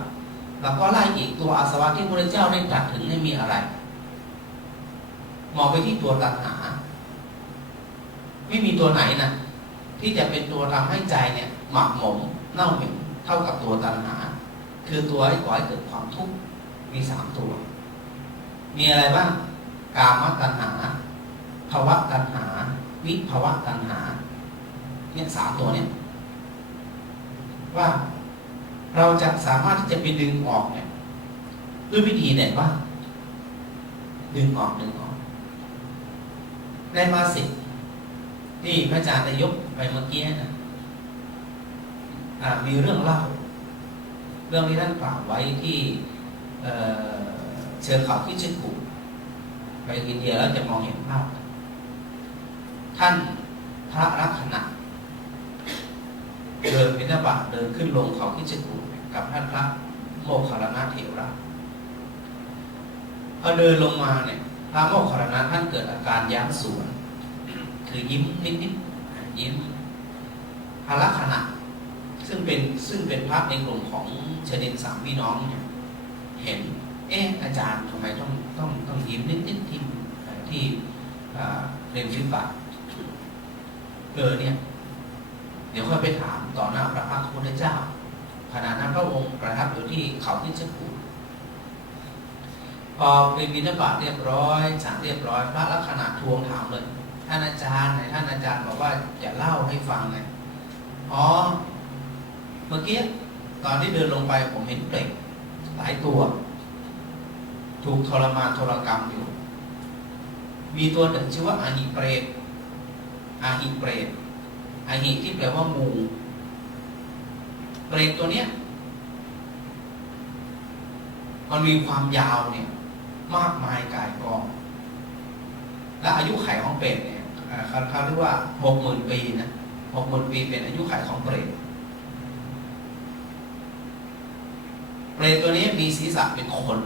แล้วก็ไล่อีกตัวอาสวะที่พระเจ้าได้ตรัสถึงให้มีอะไรมองไปที่ตัวตัณหาไม่มีตัวไหนนะที่จะเป็นตัวทำให้ใจเนี่ยหมักหมมเน่าเหม็นเท่ากับตัวตัณหาคือตัวที่ก่อให้เกิดความทุกข์มี3ตัวมีอะไรบ้างกามตัณหาภวตัณหาวิภวตัณหาเนี่ย3ตัวเนี่ยว่าเราจะสามารถที่จะไปดึงออกเนี่ยด้วยวิธีไหนบ้างดึงออกในมาสิที่พระอาจารย์ได้ยกไปเมื่อกี้นะมีเรื่องเล่าเรื่องที่ท่านกล่าวไว้ที่เชิงเขาคิชิกุไปอินเดียแล้วจะมองเห็นภาพท่านพระลักขณะเดินบิณฑบาตเดินขึ้นลงเขาคิชิกุกับท่านพระ โมคคัลลานะเถระพอเดินลงมาเนี่ยพระโมคคัลลานะท่านเกิดอาการย้ำสวนคือยิ้มนิดๆยิ้มพระลักษณะซึ่งเป็นพระในกลุ่มของเชดินสามพี่น้องเนี่ยเห็นอาจารย์ทำไมต้องยิ้มนิดๆที่เรียนวิปัสเนี่ยเดี๋ยวค่อยไปถามต่อหน้าพระพักตร์พุทธเจ้าขณะนั้นพระองค์ประทับอยู่ที่เขาที่ชกูฏพอไปบิณฑบาตเรียบร้อยฉันเรียบร้อยพระลักษณะทวงถามเลยท่านอาจารย์ท่านอาจารย์บอกว่าอย่าเล่าให้ฟังไงเมื่อกี้ตอนที่เดินลงไปผมเห็นเปรตหลายตัวถูกทรมานทรกรรมอยู่มีตัวหนึ่งชื่อว่าอาหิเปรตอาหิที่แปลว่างูเปรตตัวเนี้ยมันมีความยาวเนี่ยมากมายกายกองและอายุขัยของเปรตเนี่ยเขาเรียกว่า 60,000 ปีนะ 60,000 ปีเป็นอายุขัยของเปรตตัวนี้มีศีรษะเป็นคน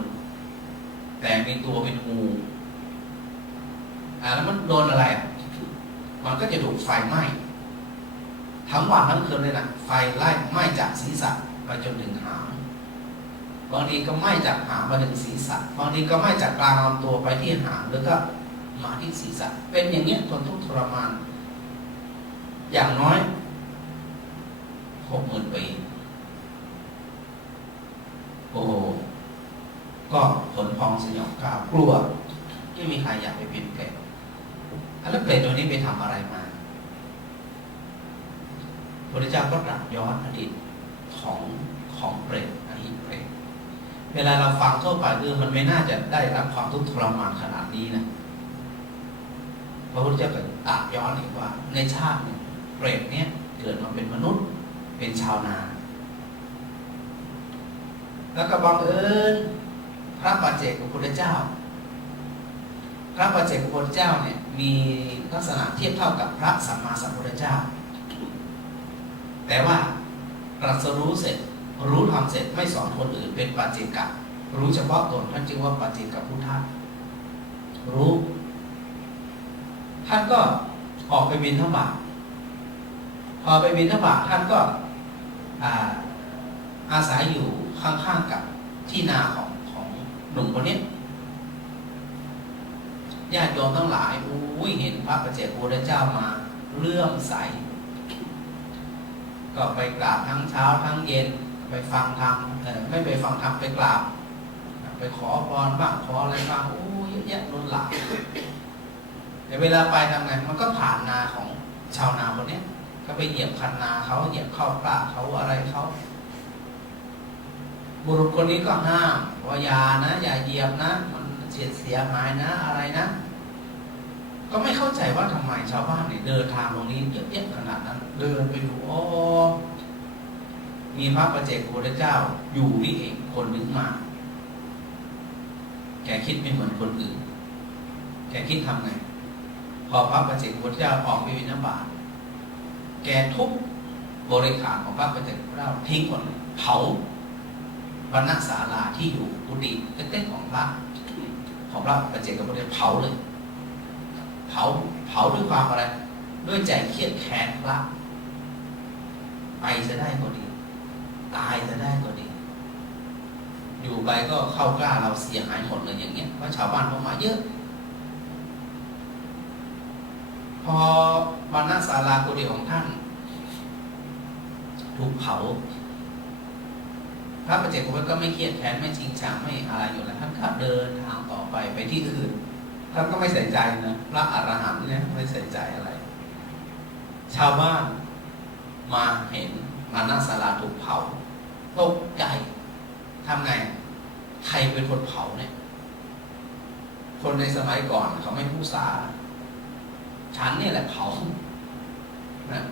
แต่มีตัวเป็นงูแล้วมันโดนอะไรมันก็จะถูกไฟไหม้ทั้งวันทั้งคืนเลยนะไฟไล่ไหม้จากศีรษะไปจนถึงหางบางทีก็ไหม้จากหางมาถึงศีรษะบางทีก็ไหม้จากกลางลำตัวไปที่หางแล้วก็มาที่ศีรษะเป็นอย่างเงี้ยทนทุกข์ทรมานอย่างน้อย 60,000 ปีโอ้ก็ผลพองสยองกล้าวกลัวไม่มีใครอยากไปเป็นเปรตแล้วเปรตตัวนี้ไปทำอะไรมาพระพุทธเจ้าก็ตรัสย้อนอดีตของเปรตอหิเปรตเวลาเราฟังทั่วไปมันไม่น่าจะได้รับความทุกข์ทรมานขนาดนี้นะพระพุทธเจ้าก็ตรัสย้อนอีกว่าในชาติหนึ่งเปรตเนี้ยเกิดมาเป็นมนุษย์เป็นชาวนาแล้วก็บังเอิญพระปัจเจกพุทธเจ้าเนี่ยมีลักษณะเทียบเท่ากับพระสัมมาสัมพุทธเจ้าแต่ว่าตรัสรู้เสร็จรู้ธรรมเสร็จไม่สอนคนอื่นเป็นปัจเจกะรู้เฉพาะตนท่านจึงว่าปัจเจกพุทธะรู้ท่านก็ออกไปบิณฑบาตพอไปบิณฑบาตท่านก็อาศัยอยู่ข้างๆกับที่นาของหนุ่มคนนี้ญาติโยมทั้งหลายเห็นพระปัจเจกพุทธเจ้ามาเลื่อมใสก็ไปกราบทั้งเช้าทั้งเย็นไปฟังธรรมไม่ไปฟังธรรมไปกราบไปขอพรบ้างขออะไรบ้างเยอะแยะล้นหลามแต่เวลาไปทำไงมันก็ผ่านนาของชาวนาคนนี้ก็ไปเหยียบคันนาเขาเหยียบเข้ากล้าเขาอะไรเขาบุรุษคนนี้ก็ห้ามว่าอย่านะอย่าเหยียบนะมันเสียหายนะอะไรนะก็ไม่เข้าใจว่าทำไมชาวบ้านเนี่ยเดินทางตรงนี้เยอะแยะขนาดนั้นเดินไปดูมีพระปัจเจกพุทธเจ้าอยู่นี่เองคนนึงมาแกคิดไม่เหมือนคนอื่นแกคิดทำไงพอพระปัจเจกพุทธเจ้าออกไปบิณฑบาตแกทุบบริขารของพระปัจเจกพุทธเจ้าทิ้งหมดเลยเผาบรรณศาลาที่อยู่กุฏิเล็กๆของพระปัจเจกพุทธเจ้าเผาเลยเผาด้วยความอะไรด้วยใจเครียดแค้นพระไปจะได้ก็ดีตายจะได้ก็ดีอยู่ไปก็เข้ากล้าเราเสียหายหมดเลยอย่างเงี้ยเพราะชาวบ้านเขามาเยอะพอบรรณศาลากุฏิของท่านถูกเผาพระปัจเจกพุทธก็ไม่เครียดแค้นไม่ชิงชังไม่อะไรอยู่แล้วท่านก็เดินทางต่อไปที่อื่นท่านก็ไม่ใส่ใจนะพระอรหันต์เนี่ยไม่ใส่ใจอะไรชาวบ้านมาเห็นมาหน้าศาลาถูกเผาตกใจทำไงใครเป็นคนเผาเนี่ยคนในสมัยก่อนเขาไม่พูดสาฉันเนี่ยแหละเผานะ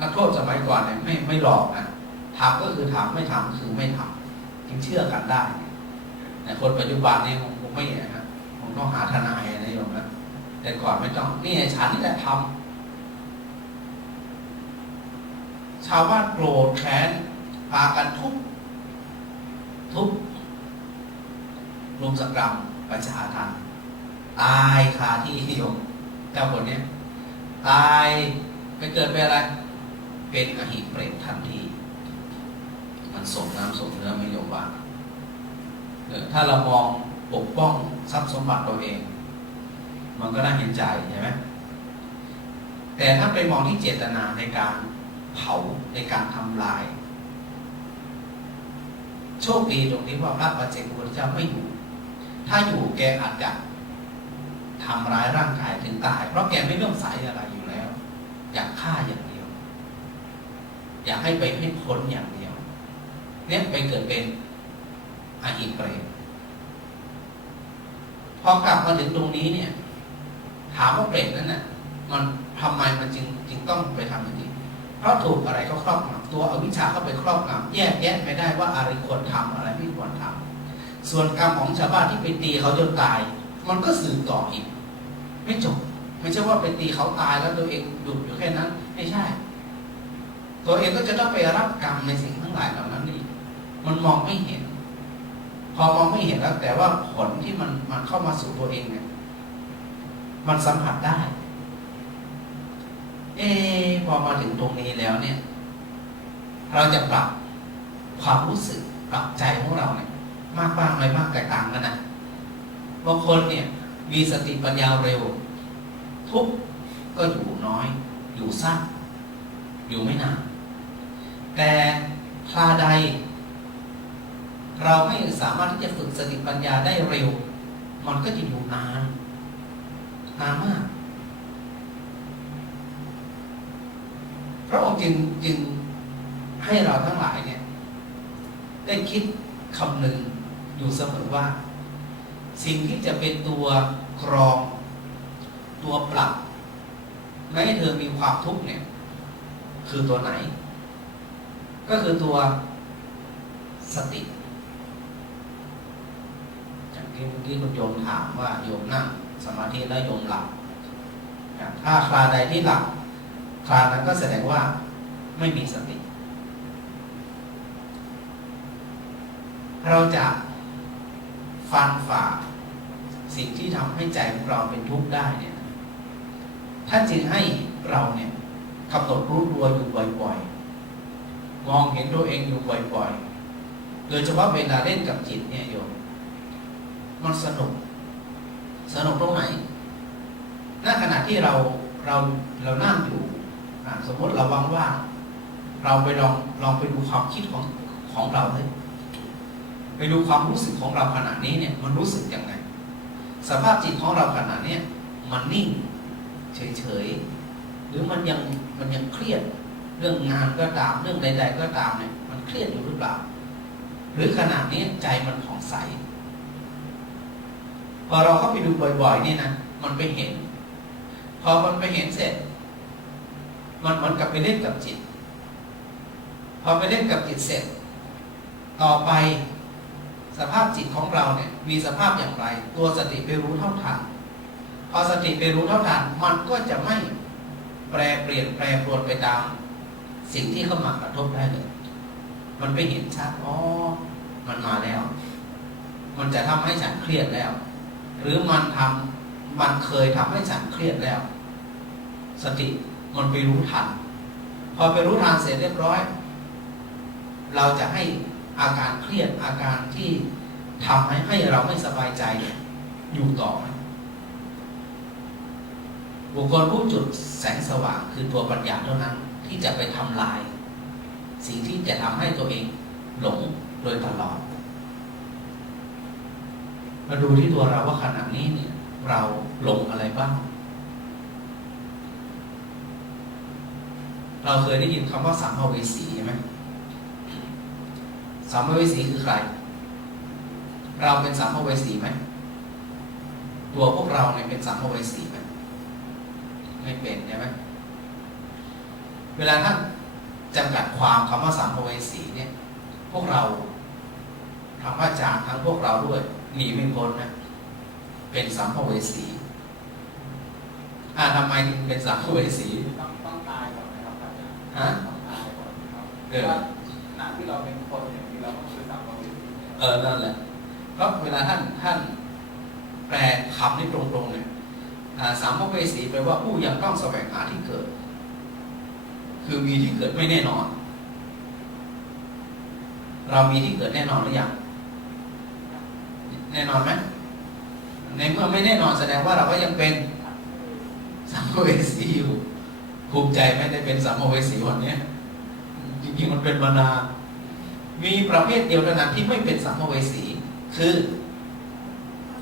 นักโทษสมัยก่อนเนี่ยไม่หลอกนะทำก็คือทำไม่ทำคือไม่ทำจึงเชื่อกันได้แต่คนปัจจุบันเนี่ยคงไม่นะคงต้องหาทนายนะโยมนะแต่ก่อนไม่ต้องนี่ฉันนี่แหละทำชาวบ้านโกรธแค้นพากันทุบ ทุบรุมสกรรมประชาทันตายคาที่โยมเจ้าคนนี้ตายไปเกิดเป็นอะไรเป็นอหิเปรตทันทีมันสมน้ำสมเนื้อไม่โยมว่าถ้าเรามองปกป้องทรัพย์สมบัติตัวเองมันก็น่าเห็นใจใช่ไหมแต่ถ้าไปมองที่เจตนาในการเผาในการทำลายโชคดีตรงนี้ว่าพระปัจเจกพุทธเจ้าไม่อยู่ถ้าอยู่แกอาจจะทำร้ายร่างกายถึงตายเพราะแกไม่เลื่อมใสอะไรอยู่แล้วอยากฆ่าอย่างเดียวอยากให้ไปให้พ้นอย่างเดียวเนี่ยไปเกิดเป็นอหิเปรตพอกลับมาถึงตรงนี้เนี่ยถามว่าเปรตนั้นน่ะมันทำไมมันจึงต้องไปทำอย่างนี้เพราะถูกอะไรก็ครอบงำตัวอวิชชาเข้าไปครอบงำแยกแยะไม่ได้ว่าอะไรควรทำอะไรไม่ควรทำส่วนกรรมของชาวบ้านที่ไปตีเขาจนตายมันก็สืบต่ออีกไม่จบไม่ใช่ว่าไปตีเขาตายแล้วตัวเองหยุดอยู่แค่นั้นไม่ใช่ตัวเองก็จะต้องไปรับกรรมในสิ่งทั้งหลายเหล่านั้นอีกมันมองไม่เห็นพอมองไม่เห็นแล้วแต่ว่าผลที่มันเข้ามาสู่ตัวเองเนี่ยมันสัมผัสได้พอมาถึงตรงนี้แล้วเนี่ยเราจะปรับความรู้สึกปรับใจของเราเนี่ยมากบ้างน้อยบ้างแตกต่างกันนะบางคนเนี่ยมีสติปัญญาเร็วทุกข์ก็อยู่น้อยอยู่สั้นอยู่ไม่นานแต่คราใดเราไม่สามารถที่จะฝึกสติปัญญาได้เร็วมันก็จะอยู่นานมากพระองค์จึงให้เราทั้งหลายเนี่ยได้คิดคำนึงอยู่เสมอว่าสิ่งที่จะเป็นตัวกรองตัวปรับไม่ให้เธอมีความทุกข์เนี่ยคือตัวไหนก็คือตัวสติอย่างที่เมื่อกี้คุณโยมถามว่าโยมนั่งสมาธิแล้วโยมหลับถ้าคราใดที่หลับครานั้นก็แสดงว่าไม่มีสติเราจะฟันฝ่าสิ่งที่ทำให้ใจของเราเป็นทุกข์ได้เนี่ยท่านจึงให้เราเนี่ยกำหนดรู้ตัวอยู่บ่อยๆมองเห็นตัวเองอยู่บ่อยๆโดยเฉพาะเวลาเล่นกับจิตเนี่ยโยมมันสนุกตรงไหนณขณะที่เรานั่งอยู่สมมติเราว่างๆเราไปลองไปดูความคิดของเราเลยไปดูความรู้สึกของเราขณะนี้เนี่ยมันรู้สึกยังไงสภาพจิตของเราขณะนี้มันนิ่งเฉยๆหรือมันยังเครียดเรื่องงานก็ตามเรื่องใดๆก็ตามเนี่ยมันเครียดอยู่หรือเปล่าหรือขณะนี้ใจมันผ่องใสพอเราเข้าไปดูบ่อยๆนี่นะมันไปเห็นพอมันไปเห็นเสร็จมันเหมือนกับไปเล่นกับจิตพอไปเล่นกับจิตเสร็จต่อไปสภาพจิตของเราเนี่ยมีสภาพอย่างไรตัวสติไปรู้เท่าทันพอสติไปรู้เท่าทันมันก็จะไม่แปรเปลี่ยนแปรปรวนไปตามสิ่งที่เข้ามากระทบได้เลยมันไปเห็นชัดมันมาแล้วมันจะทำให้ฉันเครียดแล้วหรือมันเคยทำให้ฉันเครียดแล้วสติมันไปรู้ทันพอไปรู้ทันเสร็จเรียบร้อยเราจะให้อาการเครียดอาการที่ทำให้เราไม่สบายใจอยู่ต่อบุคคลผู้จุดแสงสว่างคือตัวปัญญาเท่านั้นที่จะไปทำลายสิ่งที่จะทำให้ตัวเองหลงโดยตลอดมาดูที่ตัวเราว่าขณะนี้เนี่ยเราหลงอะไรบ้างเราเคยได้ยินคำว่าสัมภเวสีใช่ไหมสัมภเวสีคือใครเราเป็นสัมภเวสีไหมตัวพวกเราเนี่ยเป็นสัมภเวสีไหมไม่เป็นใช่ไหมเวลาท่านจำกัดความคำว่าสัมภเวสีเนี่ยพวกเราทั้งพระอาจารย์ทั้งพวกเราด้วยหนีไม่พ้นนะเป็นสัมภเวสีทำไมถึงเป็นสัมภเวสีต้องตายก่อนนะครับอาจารย์ต้องตายก่อนครับ ว่า ณที่เราเป็นคนอย่างนี้เราต้องคือสัมภเวสี นั่นแหละเพราะเวลาท่านแปลคำนี้ตรงๆเนี่ยสัมภเวสีแปลว่าผู้ยังต้องแสวงหาที่เกิดคือมีที่เกิดไม่แน่นอนเรามีที่เกิดแน่นอนหรือยังแน่นอนไหมในเมื่อไม่แน่นอนแสดงว่าเราก็ยังเป็นสัมภเวสีอยู่ภูมิใจไม่ได้เป็นสัมภเวสีวันนี้จริงๆมันเป็นมานานมีประเภทเดียวเท่านั้นที่ไม่เป็นสัมภเวสีคือ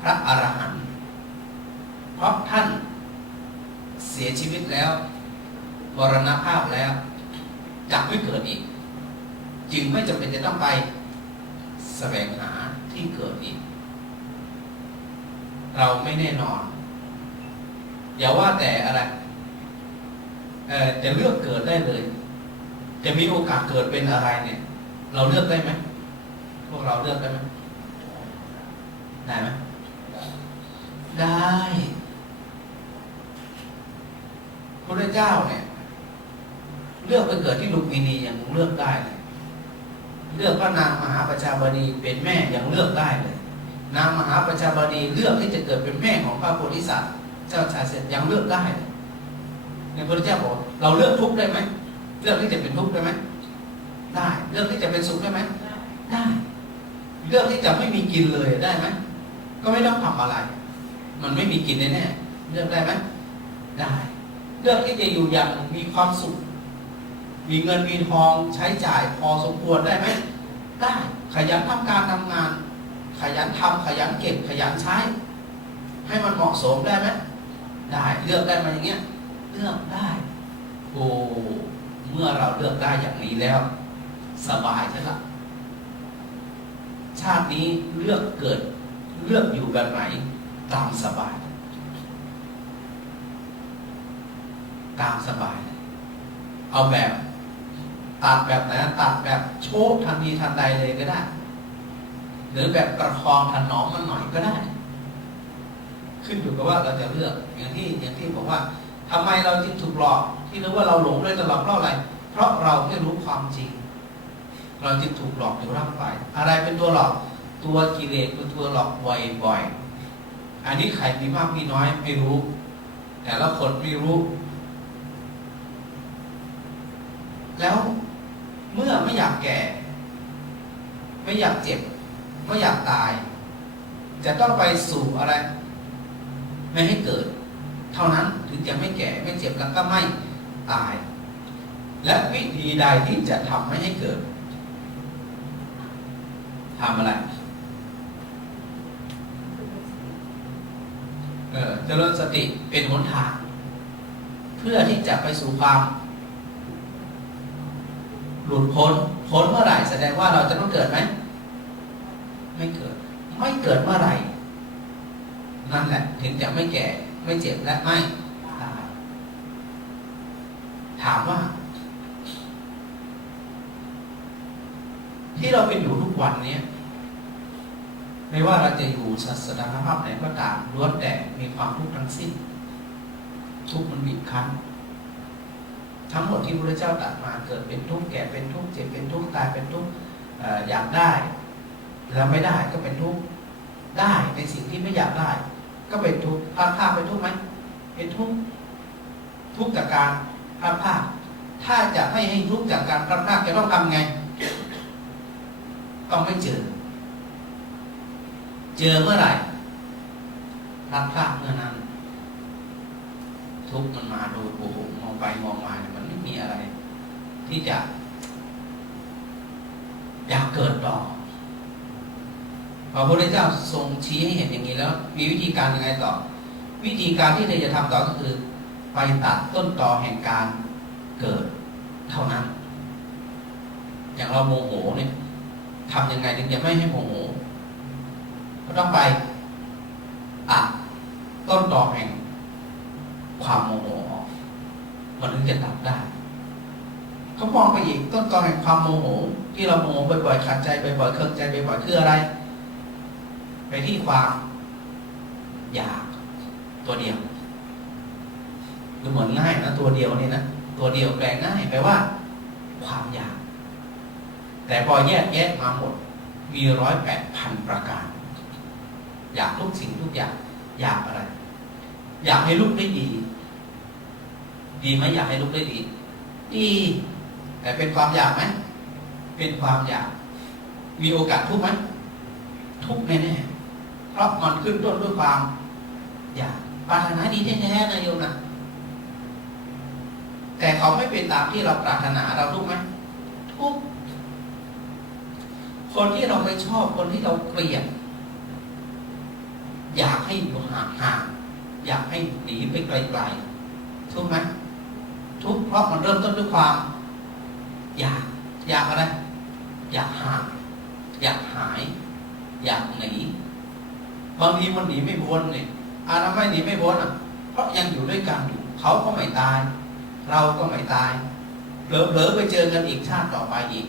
พระอรหันต์เพราะท่านเสียชีวิตแล้วมรณภาพแล้วจักไม่เกิดอีกจึงไม่จำเป็นจะต้องไปแสวงหาที่เกิดอีกเราไม่แน่นอนอย่าว่าแต่อะไรจะเลือกเกิดได้เลยจะมีโอกาสเกิดเป็นอะไรเนี่ยเราเลือกได้ไหมพวกเราเลือกได้ไหมได้ไหมได้พระเจ้าเนี่ยเลือกไปเกิดที่ลุมพินียังเลือกได้เลยเลือกพระนางมหาประชาบดีเป็นแม่ยังเลือกได้เลยนางมหาประชาบดีเลือกที่จะเกิดเป็นแม่ของพระโพธิสัตว์เจ้าชายเสด็จยังเลือกได้เลยในพระเจ้าบอกเราเลือกทุกข์ได้ไหมเลือกที่จะเป็นทุกข์ได้ไหมได้เลือกที่จะเป็นสุขได้ไหมได้เลือกที่จะไม่มีกินเลยได้ไหมก็ไม่ต้องทำอะไรมันไม่มีกินแน่ๆเลือกได้ไหมได้เลือกที่จะอยู่อย่างมีความสุขมีเงินมีทองใช้จ่ายพอสมควรได้ไหมได้ขยันทำการทำงานขยันทำขยันเก็บขยันใช้ให้มันเหมาะสมได้ไหมได้เลือกได้มาอย่างเงี้ยเลือกได้โอ้เมื่อเราเลือกได้อย่างนี้แล้วสบายใช่ไหมชาตินี้เลือกเกิดเลือกอยู่แบบไหนตามสบายตามสบายเอาแบบตัดแบบไหนตัดแบบโชคทันทีทันใดเลยก็ได้หรือแบบประคองถนอมมันหน่อยก็ได้ขึ้นอยู่กับว่าเราจะเลือกอย่างที่บอกว่าทำไมเราจึงถูกหลอกที่เรียกว่าเราหลงด้วยตลอดเพราะอะไรเพราะเราไม่รู้ความจริงเราจึงถูกหลอกอยู่ร่ำไปอะไรเป็นตัวหลอกตัวกิเลสเป็นตัวหลอกบ่อยๆอันนี้ใครมีมากมีน้อยไม่รู้แต่ละคนไม่รู้แล้วเมื่อไม่อยากแก่ไม่อยากเจ็บไม่อยากตายจะต้องไปสู่อะไรไม่ให้เกิดเท่านั้นถึงจะไม่แก่ไม่เจ็บแล้วก็ไม่ตายและวิธีใดที่จะทำไม่ให้เกิดทำอะไรเจริญสติเป็นหนทางเพื่อที่จะไปสู่ความหลุดพ้นเมื่อไหร่แสดงว่าเราจะต้องเกิดไหมไม่เกิดเมื่อไหร่นั่นแหละถึงจะไม่แก่ไม่เจ็บและไม่ตายถามว่าที่เราเป็นอยู่ทุกวันนี้ไม่ว่าเราจะอยู่ศาสนาภาพไหนก็ตามล้วนแต่มีความทุกข์ทั้งสิ้นทุกข์มันบีบคั้นทั้งหมดที่พระเจ้าตรัสมาเกิดเป็นทุกข์แก่เป็นทุกข์เจ็บเป็นทุกข์ตายเป็นทุกข์อยากได้แล้วไม่ได้ก็เป็นทุกข์ได้ในสิ่งที่ไม่อยากได้ก็เป็นทุกข์พลาดพลาดเป็นทุกข์ไหมเป็นทุกข์ทุกข์จากการพลาดพลาดถ้าจะไม่ให้ทุกข์จากการพลาดพลาดจะต้องทำไงต้องไม่เจอเมื่อไหร่พลาดพลาดเมื่อนั้นทุกข์มันมาโดยโอ้โหมองไปมองมามันไม่มีอะไรที่จะอยากเกิดต่อพระพุทธเจ้าทรงชี้ให้เห็นอย่างนี้แล้วมีวิธีการยังไงต่อวิธีการที่เราจะทำต่อก็คือไปตัดต้นตอแห่งการเกิดเท่านั้นอย่างเราโมโหเนี่ยทำยังไงถึงจะไม่ให้โมโหก็ต้องไปตัดต้นตอแห่งความโมโหออกมันถึงจะตัดได้เขามองไปอีกต้นตอแห่งความโมโหที่เราโมโหบ่อยๆขัดใจบ่อยๆเคืองใจบ่อยๆคืออะไรไปที่ความอยากตัวเดียวดูเหมือนง่ายนะตัวเดียวนี่นะตัวเดียวแปลง่ายแปลว่าความอยากแต่พอแยกมาหมด มี108,000 ประการอยากทุกสิ่งทุกอย่างอยากอะไรอยากให้ลูกได้ดีดีไหมอยากให้ลูกได้ดีดีแต่เป็นความอยากไหมเป็นความอยากมีโอกาสทุกข์ไหมทุกข์แน่ๆเพราะมันขึ้นต้นด้วยความอยากปรารถนาดีแท้ๆนะโยมนะแต่เขาไม่เป็นตามที่เราปรารถนาเราทุกข์ไหมทุกข์คนที่เราไม่ชอบคนที่เราเกลียดอยากให้อยู่ห่างๆอยากให้หนีไปไกลๆทุกข์ไหมทุกข์เพราะมันเริ่มต้นด้วยความอยากอะไรอยากห่างอยากหายอยากหนีบางทีมันหนีไม่พ้นเนี่ยทำไมหนีไม่พ้นเพราะยังอยู่ด้วยกันอยู่เขาก็ไม่ตายเราก็ไม่ตายเผลอๆไปเจอกันอีกชาติต่อไปอีก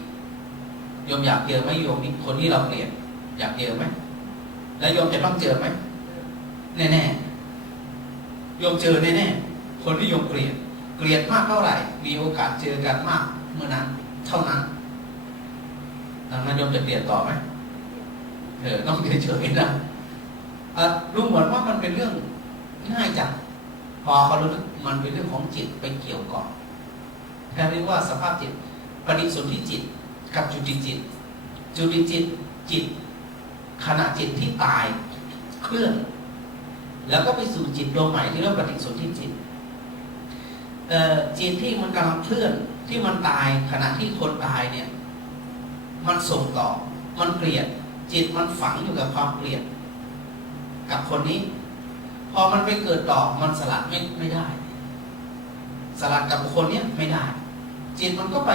โยมอยากเจอไหมโยมคนที่เราเกลียดอยากเจอไหมแล้วโยมจะต้องเจอไหมแน่ๆโยมเจอแน่ๆคนที่โยมเกลียดมากเท่าไหร่มีโอกาสเจอกันมากเมื่อนั้นเท่านั้นดังนั้นโยมจะเกลียดต่อไหมต้องเฉยๆนะดูเหมือนว่ามันเป็นเรื่องง่ายจังพอเขารู้มันเป็นเรื่องของจิตไปเกี่ยวก่อนแค่เรียกว่าสภาพจิตปฏิสนธิจิตกับจุติจิตจิตขณะจิตที่ตายเคลื่อนแล้วก็ไปสู่จิตดวงใหม่ที่เรียกปฏิสนธิจิตจิตที่มันกำลังเคลื่อนที่มันตายขณะที่คนตายเนี่ยมันส่งต่อมันเกลียดจิตมันฝังอยู่กับความเกลียดกับคนนี้พอมันไปเกิดต่อมันสลัดไม่ได้สลัดกับบุคคลนี้ไม่ได้จิตมันก็ไป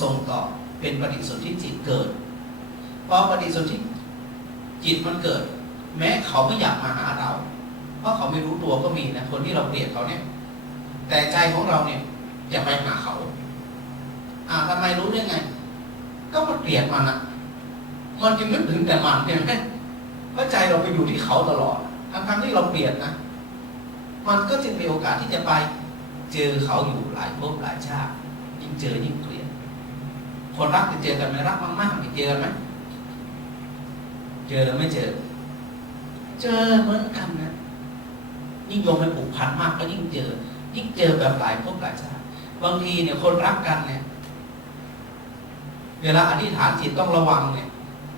ส่งต่อเป็นปฏิสนธิจิตเกิดพอปฏิสนธิจิตมันเกิดแม้เขาไม่อยากมาหาเราเพราะเขาไม่รู้ตัวก็มีนะคนที่เราเกลียดเขาเนี่ยแต่ใจของเราเนี่ยจะไปหาเขาทำไมรู้ได้ไงก็มันเกลียดมันมันจึงนึกถึงแต่มันเห็นไหมเพราะใจเราไปอยู่ที่เขาตลอดทั้งที่เราเกลียดนะมันก็จึงมีโอกาสที่จะไปเจอเขาอยู่หลายภพหลายชาติยิ่งเจอยิ่งเกลียดคนรักจะเจอกันไหมรักมากๆไม่เจอกันไหมเจอหรือไม่เจอเหมือนกันนะยิ่งโยมไปผูกพันมากก็ยิ่งเจอแบบหลายภพหลายชาติบางทีเนี่ยคนรักกันเนี่ยเวลาอธิษฐานจิตต้องระวังเนี่ย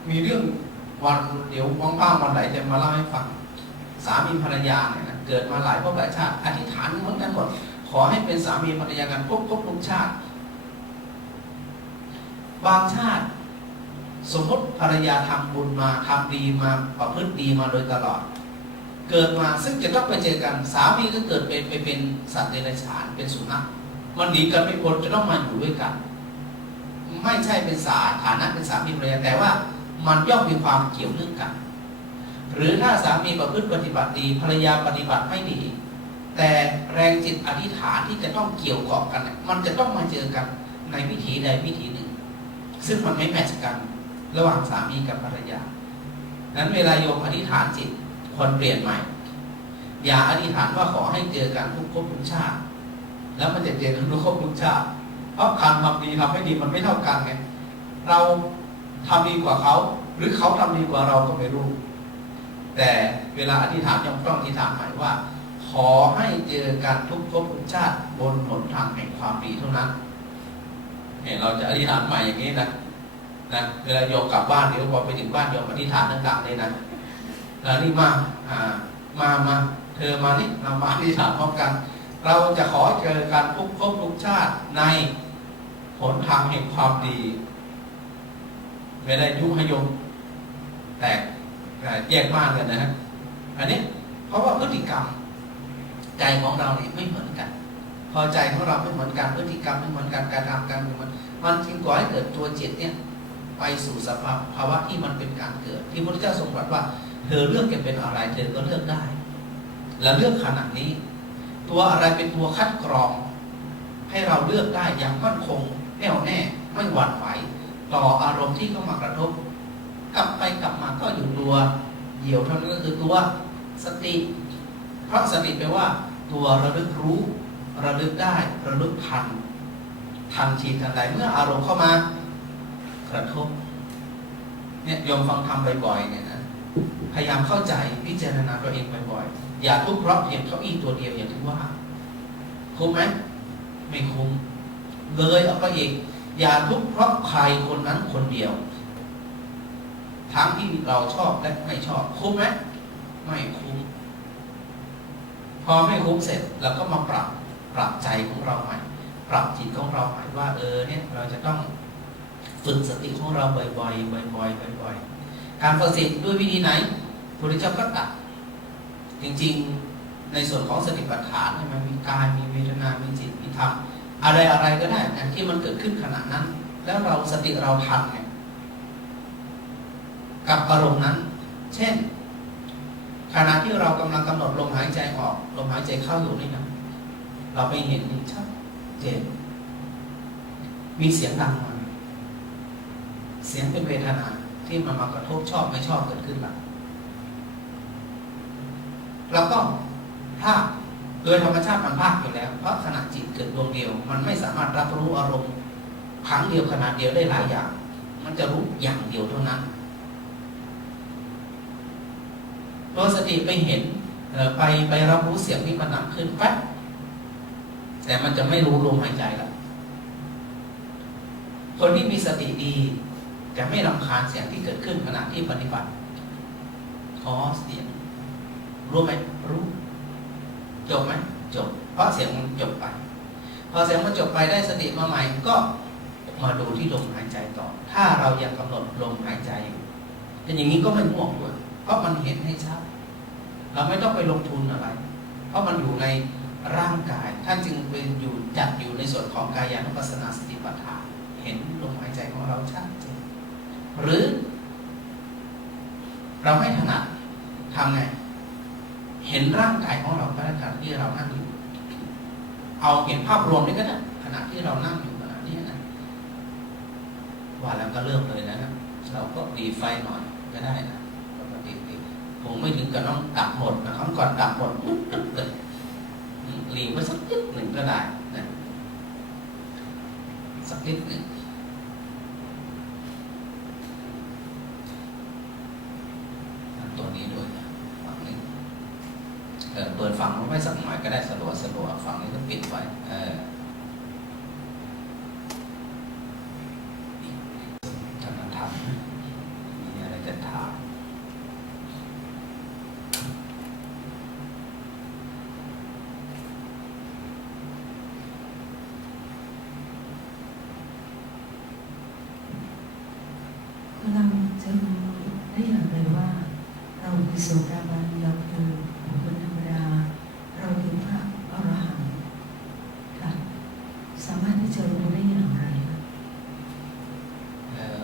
มีเรื่องวันเดี๋ยวว่างๆวันไหนจะมาเล่าให้ฟังสามีภรรยาเนี่ยนะเกิดมาหลายภพหลายชาติอธิษฐานเหมือนกันหมดขอให้เป็นสามีภรรยากันพบทุกชาติบางชาติสมมติภรรยาทำบุญมาทำดีมาประพฤติดีมาโดยตลอดเกิดมาซึ่งจะต้องไปเจอกันสามีก็เกิดไปเป็นสัตว์เดรัจฉานเป็นสุนัขมันหนีกันไม่พ้นจะต้องมาอยู่ด้วยกันไม่ใช่เป็นฐานะเป็นสามีภรรยาแต่ว่ามันย่อมมีความเกี่ยวเนื่องกันหรือถ้าสามีประพฤติปฏิบัติดีภรรยาปฏิบัติไม่ดีแต่แรงจิตอธิษฐานที่จะต้องเกี่ยวเกาะกันมันจะต้องมาเจอกันในวิถีใดวิถีหนึ่งซึ่งมันไม่แมทช์กันระหว่างสามีกับภรรยานั้นเวลาโยมอธิษฐานจิตควรเปลี่ยนใหม่อย่าอธิษฐานว่าขอให้เจอกันทุกภพทุกชาติแล้วมันจะเจอกันทุกภพทุกชาติเพราะการทำดีทำไม่ดีมันไม่เท่ากันไงเราทำดีกว่าเขาหรือเขาทำดีกว่าเราก็ไม่รู้แต่เวลาอธิษฐานย่อมต้องอธิษฐานใหม่ว่าขอให้เจอกันทุกภพทุกชาติบนหนทางแห่งความดีเท่านั้นเนี่ยเราจะอธิษฐานใหม่อย่างนี้นะเวลาโยมกลับบ้านเดี๋ยวพอไปถึงบ้านโยมอธิษฐานดังๆเลยนะแล้วนี่มาเธอมานี่เรามาอธิษฐานพร้อมกันเราจะขอเจอกันทุกภพทุกชาติในหนทางแห่งความดีไม่ได้ยุให้โยมแตกแยกมากเลยนะฮะอันนี้เพราะว่าพฤติกรรมใจของเราเนี่ยไม่เหมือนกันพอใจของเราไม่เหมือนกันพฤติกรรมไม่เหมือนกันการทำการมันจึงก่อให้เกิดตัวจิตเนี่ยไปสู่สภาวะที่มันเป็นการเกิดที่พระพุทธเจ้าทรงตรัสว่าเธอเลือกจะเป็นอะไรเธอก็เลือกได้และเลือกขณะนี้ตัวอะไรเป็นตัวคัดกรองให้เราเลือกได้อย่างมั่นคงแน่วแน่ไม่หวั่นไหวต่ออารมณ์ที่เข้ามากระทบกลับไปกลับมาก็อยู่ตัวเดียวเท่านั้นก็คือตัวสติเพราะสติแปลว่าตัวระลึกรู้ระลึกได้ระลึกทันทีทันใดเมื่ออารมณ์เข้ามากระทบ เนี่ยโยมฟังธรรมบ่อยๆเนี่ยนะพยายามเข้าใจพิจารณาตัวเองบ่อยๆอย่าทุกข์เพราะเพียงเก้าอี้ตัวเดียวอย่างที่ว่าคุ้มไหมไม่คุ้มเลยออกไปอีกอย่าทุกข์เพราะใครคนนั้นคนเดียวทั้งที่เราชอบและไม่ชอบคุ้มไหมไม่คุ้มพอไม่คุ้มเสร็จเราก็มาปรับใจของเราใหม่ปรับจิตของเราใหม่ว่าเนี่ยเราจะต้องฝึกสติของเราบ่อยๆบ่อยๆบ่อยๆการฝึกสติด้วยวิธีไหนพระพุทธเจ้าก็ตัดจริงๆในส่วนของสติปัฏฐานมันมีกายมีเวทนามีจิตมีธรรมอะไรก็ได้นะที่มันเกิดขึ้นขณะนั้นแล้วเราสติเราทันไงกับอารมณ์นั้นเช่นขณะที่เรากำลังกำหนดลมหายใจออกลมหายใจเข้าอยู่นี่นะเราไปเห็นชัดเจนมีเสียงดังมาเสียงเป็นเวทนาที่มันมากระทบชอบไม่ชอบเกิดขึ้นละเราก็พลาดโดยธรรมชาติมันพลาดอยู่แล้วเพราะขณะจิตเกิดดวงเดียวมันไม่สามารถรับรู้อารมณ์ครั้งเดียวขณะเดียวได้หลายอย่างมันจะรู้อย่างเดียวเท่านั้นตัวสติไปเห็นไปรับรู้เสียงที่มันดังขึ้นแป๊บแต่มันจะไม่รู้ลมหายใจละคนที่มีสติดีจะไม่รำคาญเสียงที่เกิดขึ้นขณะที่ปฏิบัติขอเสียงรู้ไหมรู้จบไหมจบเพราะเสียงมันจบไปพอเสียงมันจบไปได้สติมาใหม่ก็มาดูที่ลมหายใจต่อถ้าเราอยากกำหนดลมหายใจอยู่เป็นอย่างนี้ก็ไม่ง่วงด้วยเพราะมันเห็นให้ชัดเราไม่ต้องไปลงทุนอะไรเพราะมันอยู่ในร่างกายท่านจึงเป็นจัดอยู่ในส่วนของกายานุปัสสนาสติปัฏฐานเห็นลมหายใจของเราชัดเจนหรือเราไม่ถนัดทำไงเห็นร่างกายของเราขณะที่เรานั่งอยู่เอาเห็นภาพรวมนี่ก็ได้ขณะที่เรานั่งอยู่ขณะนี้นะว่าแล้วก็เริ่มเลยนะเราก็ดีไฟหน่อยก็ได้นะปกติคงไม่ถึงกับต้องดับหมดนะครั้งก่อนดับหมดปุ๊บเลยหลีกไว้สักนิดหนึ่งก็ได้นะสักนิดหนึ่งตัวนี้ด้วยนะฝั่งนี้เปิดฝั่งไว้สักหน่อยก็ได้สะดวกฝั่งนี้ก็ปิดไว้ท่านทำมีอะไรจะถามเราจะรู้ได้อย่างไรว่าเราคือโสดาบันเราคือบุคคลธรรมดาเราคือพระอรหันต์ค่ะสามารถที่จะรู้ได้อย่างไร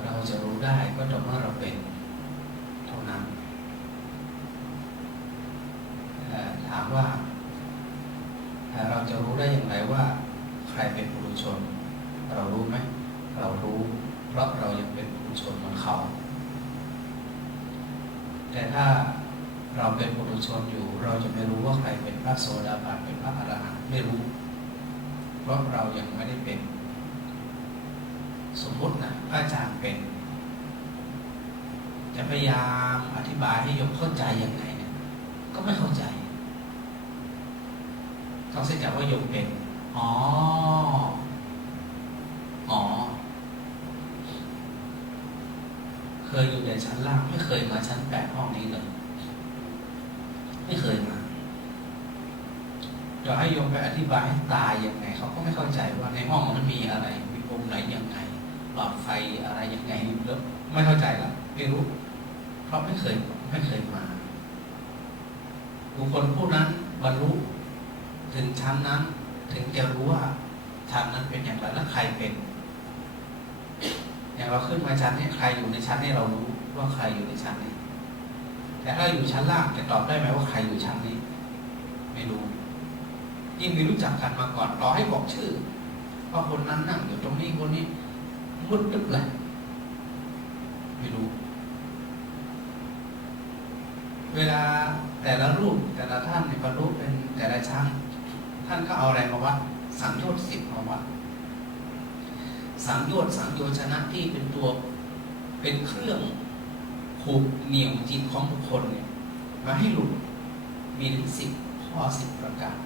เราจะรู้ได้ก็ต่อเมื่อเราเป็นเท่านั้นถามว่าเราจะรู้ได้อย่างไรว่าใครเป็นปุถุชนเรารู้ไหมเรารู้เพราะเรายังเป็นปุถุชนเหมือนเขาแต่ถ้าเราเป็นปุถุชนอยู่เราจะไม่รู้ว่าใครเป็นพระโสดาบันเป็นพระอรหันต์ไม่รู้เพราะเรายังไม่ได้เป็นสมมตินะพระอาจารย์เป็นจะพยายามอธิบายให้โยมเข้าใจยังไงเนี่ยก็ไม่เข้าใจต้องเสียจากว่าโยมเป็นอ๋อเคยอยู่ในชั้นล่างไม่เคยมาชั้น8ห้องนี้เลยไม่เคยมาจะให้โยมไปอธิบายให้ตายยังไงเขาก็ไม่เข้าใจว่าในห้องมันมีอะไรมีปุ่มไหนยังไงหลอดไฟอะไรยังไงแล้วไม่เข้าใจละไม่รู้เพราะไม่เคยมาบุคคลผู้นั้นบรรลุถึงชั้นนั้นถึงจะรู้ว่าชั้นนั้นเป็นอย่างไรและใครเป็นอย่างเราขึ้นมาชั้นนี้ใครอยู่ในชั้นนี้เรารู้ว่าใครอยู่ในชั้นนี้แต่ถ้าอยู่ชั้นล่างจะตอบได้ไหมว่าใครอยู่ชั้นนี้ไม่รู้ยิ่งไม่รู้จักกันมาก่อนรอให้บอกชื่อว่าคนนั้นนั่งอยู่ตรงนี้คนนี้มุดตึ๊บเลยไม่รู้เวลาแต่ละรูปแต่ละท่านในบรรลุเป็นแต่ละชั้นท่านก็เอาอะไรมาวัดสังโยชน์10มาวัดสังโยชน์สังโยชนะที่เป็นตัวเป็นเครื่อง ผูกเหนี่ยวจิตของบุคคลเนี่ยมาให้หลุดมีถึง10 ข้อ 10 ประการ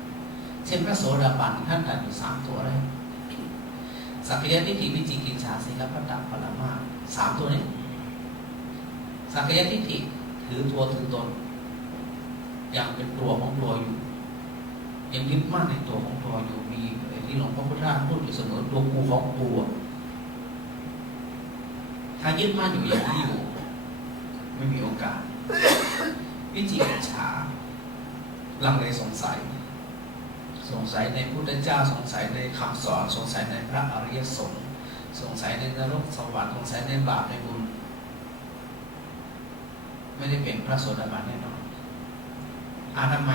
เช่นพระโสดาบันท่านได้อยู่3 ตัวเลยสักยะทิฏฐิวิจิกิจฉาสีลพัตตปรามาส3 ตัวนี้สักยะทิฏฐิถือตัวถือตนยังเป็นตัวของตัวอยู่ยังยึดมั่นในตัวของตัวอยู่มีที่หลวงพ่อพุทธทาสพูดอยู่เสมอตัวกูของกูถ้ายึดมั่นอยู่อย่างนี้อยู่ไม่มีโอกาสวิจิกิจฉาลังเลสงสัยในพุทธเจ้าสงสัยในคำสอนสงสัยในพระอริยสงฆ์สงสัยในนรกสวรรค์สงสัยในบาปในบุญไม่ได้เป็นพระโสดาบันแน่นอนทำไม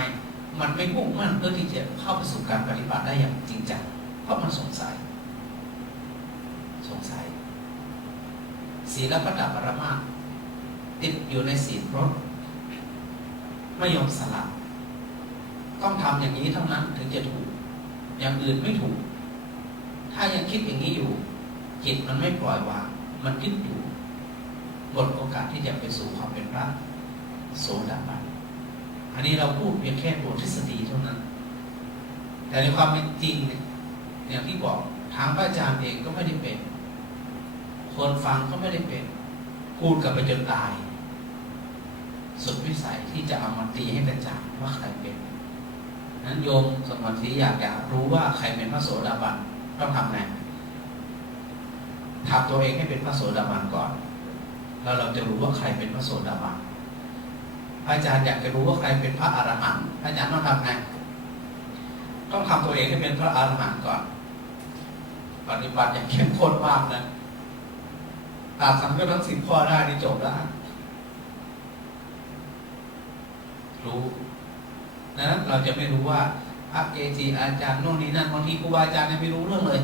มันไม่มุ่งมั่นเพื่อที่จะเข้าไปสู่การปฏิบัติได้อย่างจริงจังเพราะมันสงสัยศีลพัตตปรามาสติดอยู่ในศีลรสไม่ยอมสละต้องทำอย่างนี้เท่านั้นถึงจะถูกอย่างอื่นไม่ถูกถ้ายังคิดอย่างนี้อยู่จิตมันไม่ปล่อยวางมันยึดอยู่หมดโอกาสที่จะไปสู่ความเป็นพระโสดาบันอันนี้เราพูดเพียงแค่ตัวทฤษฎีเท่านั้นแต่ในความเป็นจริงเนี่ยอย่างที่บอกทางพระอาจารย์เองก็ไม่ได้เป็นคนฟังก็ไม่ได้เป็นพูดกับไปจนตายสุดวิสัยที่จะเอามาตีให้กระจ่างว่าใครเป็นนั้นโยมสมศรีอยากรู้ว่าใครเป็นพระโสดาบันต้องทำไงทำตัวเองให้เป็นพระโสดาบันก่อนแล้วเราจะรู้ว่าใครเป็นพระโสดาบันอาจารย์อยากจะรู้ว่าใครเป็นพระอรหันต์อาจารย์ต้องทำไงต้องทำตัวเองให้เป็นพระอรหันต์ก่อนปฏิบัติอย่างเข้มข้นมากนะตัดสังโยชน์ทั้ง10 ข้อได้นี่จบแล้วรู้นั้นเราจะไม่รู้ว่าพระเกจิอาจารย์โน่นนี่นั่นบางทีครูบาอาจารย์ยังไม่รู้เรื่องเลย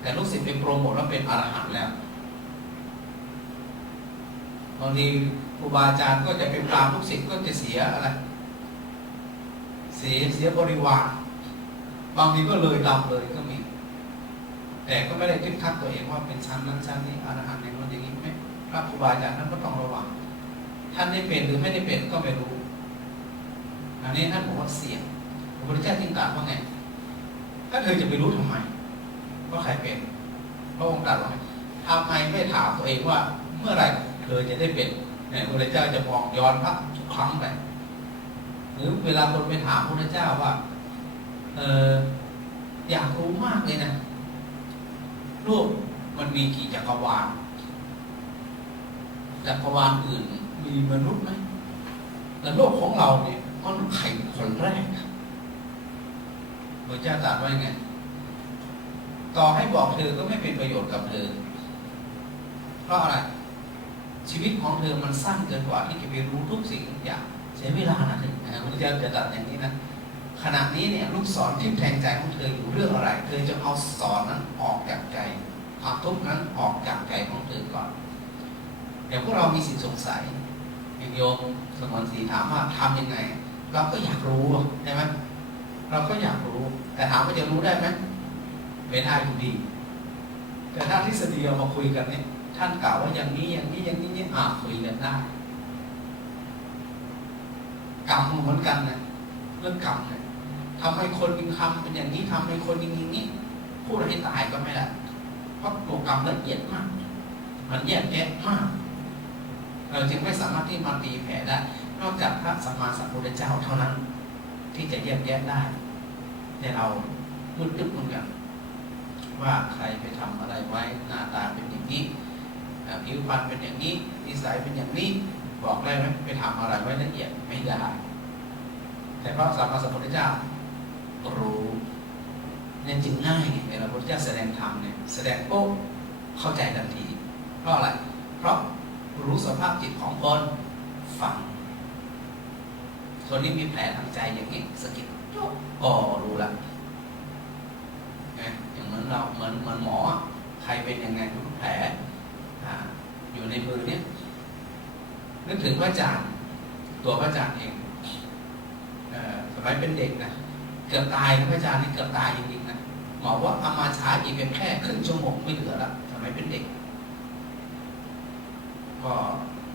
แต่ลูกศิษย์เป็นโปรโมทว่าเป็นอรหันต์แล้วบางทีครูบาอาจารย์ก็จะเป็นตามลูกศิษย์ก็จะเสียอะไรเสียบริวารบางทีก็เลยดำเลยก็มีแต่ก็ไม่ได้คิดคัดตัวเองว่าเป็นชั้นนั้นชั้นนี้อรหันต์อย่างนั้นอย่างนี้ไม่พระครูบาอาจารย์นั้นก็ต้องระวังท่านได้เป็นหรือไม่ได้เป็นก็ไม่รู้อันนี้ท่านบอกว่าเสี่ยงพระพุทธเจ้าจึงตรัสว่าไงถ้าเธอจะไปรู้ทำไมว่าใครเป็นพระองค์ตรัสว่าทำไมไม่ถามตัวเองว่าเมื่อไหร่เธอจะได้เป็นเนี่ยพระพุทธเจ้าจะมองย้อนพระทุกครั้งไปหรือเวลาคนไปถามพระพุทธเจ้าว่าอยากรู้มากเลยนะโลกมันมีกี่จักรวาลอื่นมีมนุษย์ไหมแต่โลกของเราเนี่ยมันใครคนแรกพระเจ้าตรัสว่าไงต่อให้บอกเธอก็ไม่เป็นประโยชน์กับเธอเพราะอะไรชีวิตของเธอมันสั้นเกินกว่าที่จะไปรู้ทุกสิ่งทุกอย่างเสียเวลานะพระเจ้าจะตรัสอย่างนี้นะขณะนี้เนี่ยลูกศรที่แทงใจของเธออยู่เรื่องอะไรเธอจะเอาศรนั้นออกจากใจความทุกข์นั้นออกจากใจของเธอก่อนเดี๋ยวพวกเรามีสิทธิสงสัยอย่างโยมสมณศรีถามว่าทำยังไงเราก็อยากรู้ใช่ไหมเราก็อยากรู้แต่ถามว่าจะรู้ได้ไหมไม่ได้อยู่ดีแต่ถ้าทฤษฎีเรามาคุยกันเนี่ยท่านกล่าวว่าอย่างนี้คุยกันได้กรรมเหมือนกันนะเรื่องกรรมเนี่ยทำให้คนยิงคำเป็นอย่างนี้ทำให้คนยิงอย่างนี้พูดให้ตายก็ไม่ได้เพราะตัวกรรมละเอียดมากมันแยกแยะมากเราจึงไม่สามารถที่มาตีแผ่ได้นอกจากพระสัมมาสัมพุทธเจ้าเท่านั้นที่จะแยกแยะได้แต่เรามืดตึ๊บเหมือนกันว่าใครไปทำอะไรไว้หน้าตาเป็นอย่างนี้ผิวพรรณเป็นอย่างนี้นิสัยเป็นอย่างนี้บอกได้ไหมไปทำอะไรไว้ละเอียดไม่ได้แต่พระสัมมาสัมพุทธเจ้ารู้เนี่ยจึงง่ายไงเวลาพระพุทธเจ้าแสดงธรรมเนี่ยแสดงโป๊ะเข้าใจทันทีเพราะอะไรเพราะรู้สภาพจิตของคนฟังคนที่มีแผลทางใจอย่างนี้สะกิดอ๋อรู้ละอย่างเหมือนเราเหมือนหมอใครเป็นยังไงทุกแผลอยู่ในมือเนี่ยนึกถึงพระอาจารย์ตัวพระอาจารย์เองสมัยเป็นเด็กนะเกือบตายนะพระอาจารย์นี่เกือบตายจริงๆนะหมอว่าเอามาช้าอีกเพียงแค่ครึ่งชั่วโมงไม่เหลือละสมัยเป็นเด็กก็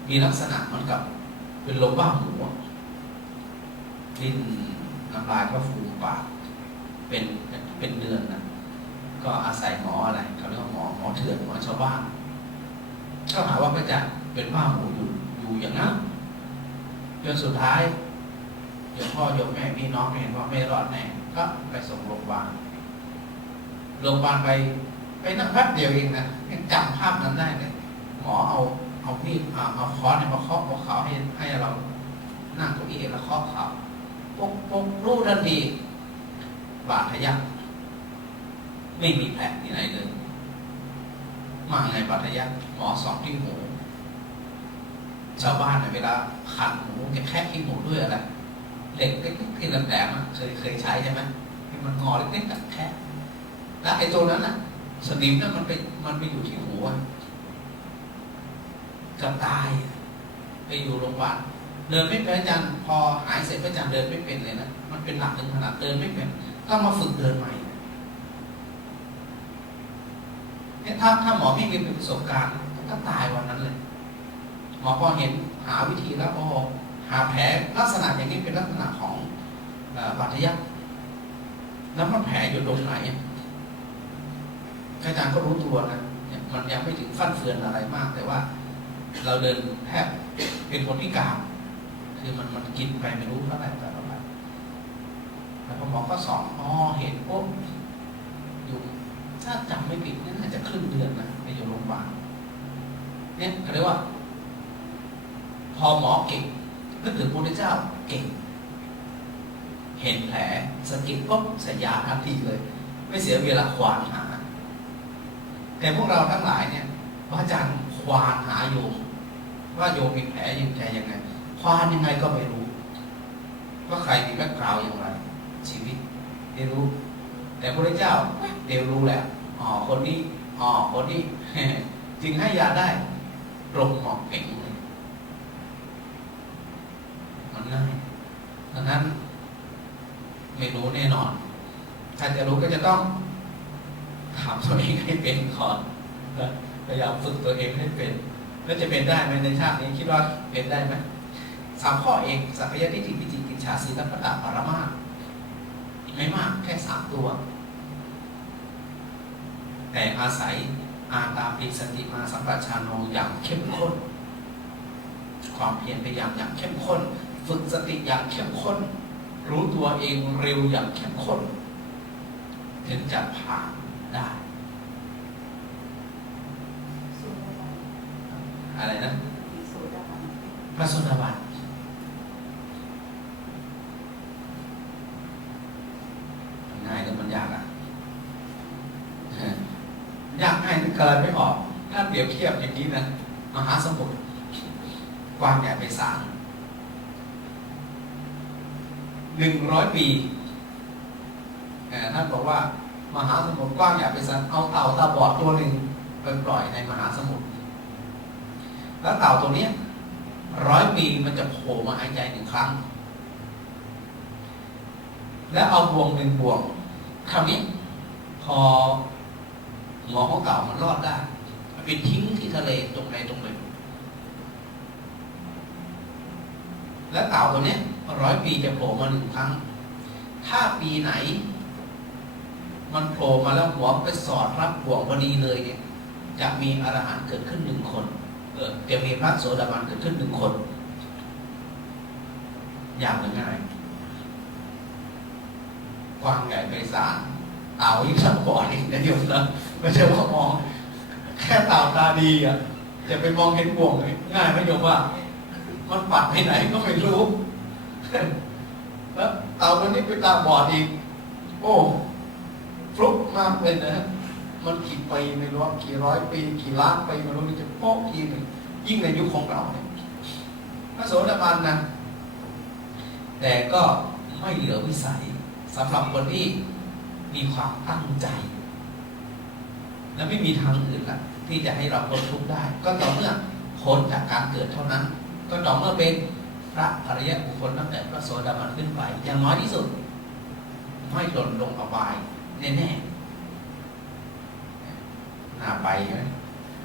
มีลักษณะเหมือนกับเป็นลมบ้าหมูดิ้นน้ำลายก็ฟูมปากเป็นเดือนนะก็อาศัยหมออะไรเขาเรียกว่าหมอเถื่อนหมอชาวบ้านก็หาว่าพระอาจารย์เป็นบ้าหมูอยู่อย่างนั้นจนสุดท้ายโยมพ่อโยมแม่พี่น้องเห็นว่าไม่รอดแน่ก็ไปส่งโรงพยาบาลไปนั่งแป๊บเดียวเองนะยังจำภาพนั้นได้เลยหมอเอามีดเอาค้อนมาเคาะหัวเขาให้เรานั่งเก้าอี้แล้วเคาะเขาปกรู้ทันทีบาดทะยักไม่มีแผลที่ไหนเลยมาไงบาดทะยักหมอสองที่หูชาวบ้านเวลาขัดหูจะแค่ที่หูด้วยอะไรเหล็กเล็กที่แหลมๆเคยใช้ใช่ไหมที่มันงอเล็กๆแค่แล้วไอ้ตัวนั้นน่ะสนิมนั้นมันไปอยู่ที่หูจะตายไปอยู่โรงพยาบาลเดินไม่เป็นอาจารย์พอหายเสร็จอาจารย์เดินไม่เป็นเลยนะมันเป็นหนักถึงขนาดเดินไม่เป็นต้องมาฝึกเดินใหม่เนี่ยถ้าหมอไม่มีประสบการณ์ก็ตายวันนั้นเลยหมอพอเห็นหาวิธีแล้วพอหาแผลลักษณะอย่างนี้เป็นลักษณะของบาดทะยักแล้วมันแผลอยู่ตรงไหนอาจารย์ก็รู้ตัวนะมันยังไม่ถึงฟั่นเฟือนอะไรมากแต่ว่าเราเดินแทบเป็นคนพิการคือมันกินไปไม่รู้เท่าไหร่แล้วพอหมอก็สอนเห็นปุ๊บอยู่ถ้าจำไม่ผิดน่าจะครึ่งเดือนนะไปอยู่โรงพยาบาลเนี่ยเขาเรียกว่าพอหมอเก่งนึกถึงพระพุทธเจ้าเก่งเห็นแผลสะกิดปุ๊บใส่ยาทันทีเลยไม่เสียเวลาควานหาแต่พวกเราทั้งหลายเนี่ยพระอาจารย์ควานหาโยมว่าโยมมีแผลยังใจยังไงควานยังไงก็ไม่รู้ว่าใครมีแบ็คกราวด์อย่างไรชีวิตไม่รู้แต่พระเจ้าเดี๋ยวรู้แล้วคนนี้จึงให้ยาได้ตรงเหมาะเป่งเลยมันง่ายดังนั้นไม่รู้แน่นอนถ้าจะรู้ก็จะต้องถามตัวเองให้เป็นก่อนพยายามฝึกตัวเองให้เป็นแล้วจะเป็นได้ไหมในชาตินี้คิดว่าเป็นได้ไหม3 ข้อเองสัพยะทิฏฐิวิจิกิจฉาสีลพัตตปรมาสไม่มากแค่3 ตัวแต่อาศัยอาตาปิสติมาสัมปชัญโนอย่างเข้มข้นความเพียรพยายามอย่างเข้มข้นฝึกสติอย่างเข้มข้นรู้ตัวเองเร็วอย่างเข้มข้นถึงจะผ่านได้อะไรนะพระโสดาบันง่ายหรือมันยากยากง่ายนึกอะไรไม่ออกถ้าเปรียบเทียบอย่างนี้นะมหาสมุทรกว้างใหญ่ไพศาล100 ปีท่านบอกว่ามหาสมุทรกว้างใหญ่ไพศาลเอาเต่าตาบอดตัวหนึ่งไปปล่อยในมหาสมุทรแล้วเต่าตัวนี้100 ปีมันจะโผล่มาหายใจ1 ครั้งแล้วเอาบ่วง1 บ่วงคราวนี้พอหัวของเต่ามันรอดได้ไปทิ้งที่ทะเลตรงไหนตรงหนึ่งแล้วเต่าตัวนี้100 ปีจะโผล่มา1 ครั้งถ้าปีไหนมันโผล่มาแล้วหัวไปสอดรับบ่วงพอดีเลยเนี่ยจะมีอรหันต์เกิดขึ้น1 คนจะมีพระโสดาบันเกิดขึ้น1 คนอย่างง่ายกว้างใหญ่ไพศาลเต่ายิ่งสับปอดอีกนะโยมนะไม่ใช่ว่ามองแค่เต่าตาดีจะไปมองเห็นบ่วงง่ายไหมโยมว่ามันปัดไปไหนก็ไม่รู้แล้วเต่าตัวนี้เป็นตาบอดอีกโอ้ฟลุกมากเลยนะมันกี่ปีไม่รู้กี่ร้อยปีกี่ล้านปีไม่รู้มันจะโป๊กทีหนึ่งยิ่งในยุคของเราเนี่ยพระโสดาบันนะแต่ก็ไม่เหลือวิสัยสำหรับคนที่มีความตั้งใจและไม่มีทางอื่นละที่จะให้เราพ้นทุกข์ได้ก็ต่อเมื่อพ้นจากการเกิดเท่านั้นก็ต่อเมื่อเป็นพระอริยบุคคลตั้งแต่พระโสดาบันขึ้นไปอย่างน้อยที่สุดไม่หล่นลงอบายแน่ๆน่าไปไหม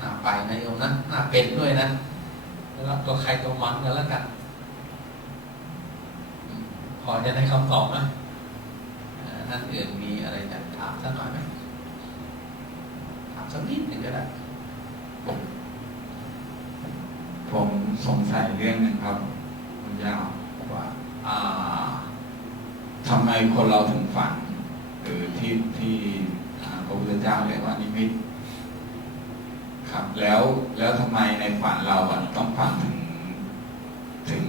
น่าไปนะโยมนะน่าเป็นด้วยนะ แล้วตัวใครตัวมันกันแล้วกันพอจะได้คำตอบไหมท่านอื่นมีอะไรจะถามสักหน่อยไหมถามสักนิดหนึ่งก็ได้ผมสงสัยเรื่องนึงครับคุณย่าว่าทำไมคนเราถึงฝันหรือที่พระพุทธเจ้าเรียกว่านิมิตครับแล้วทำไมในฝันเราต้องฝันถึง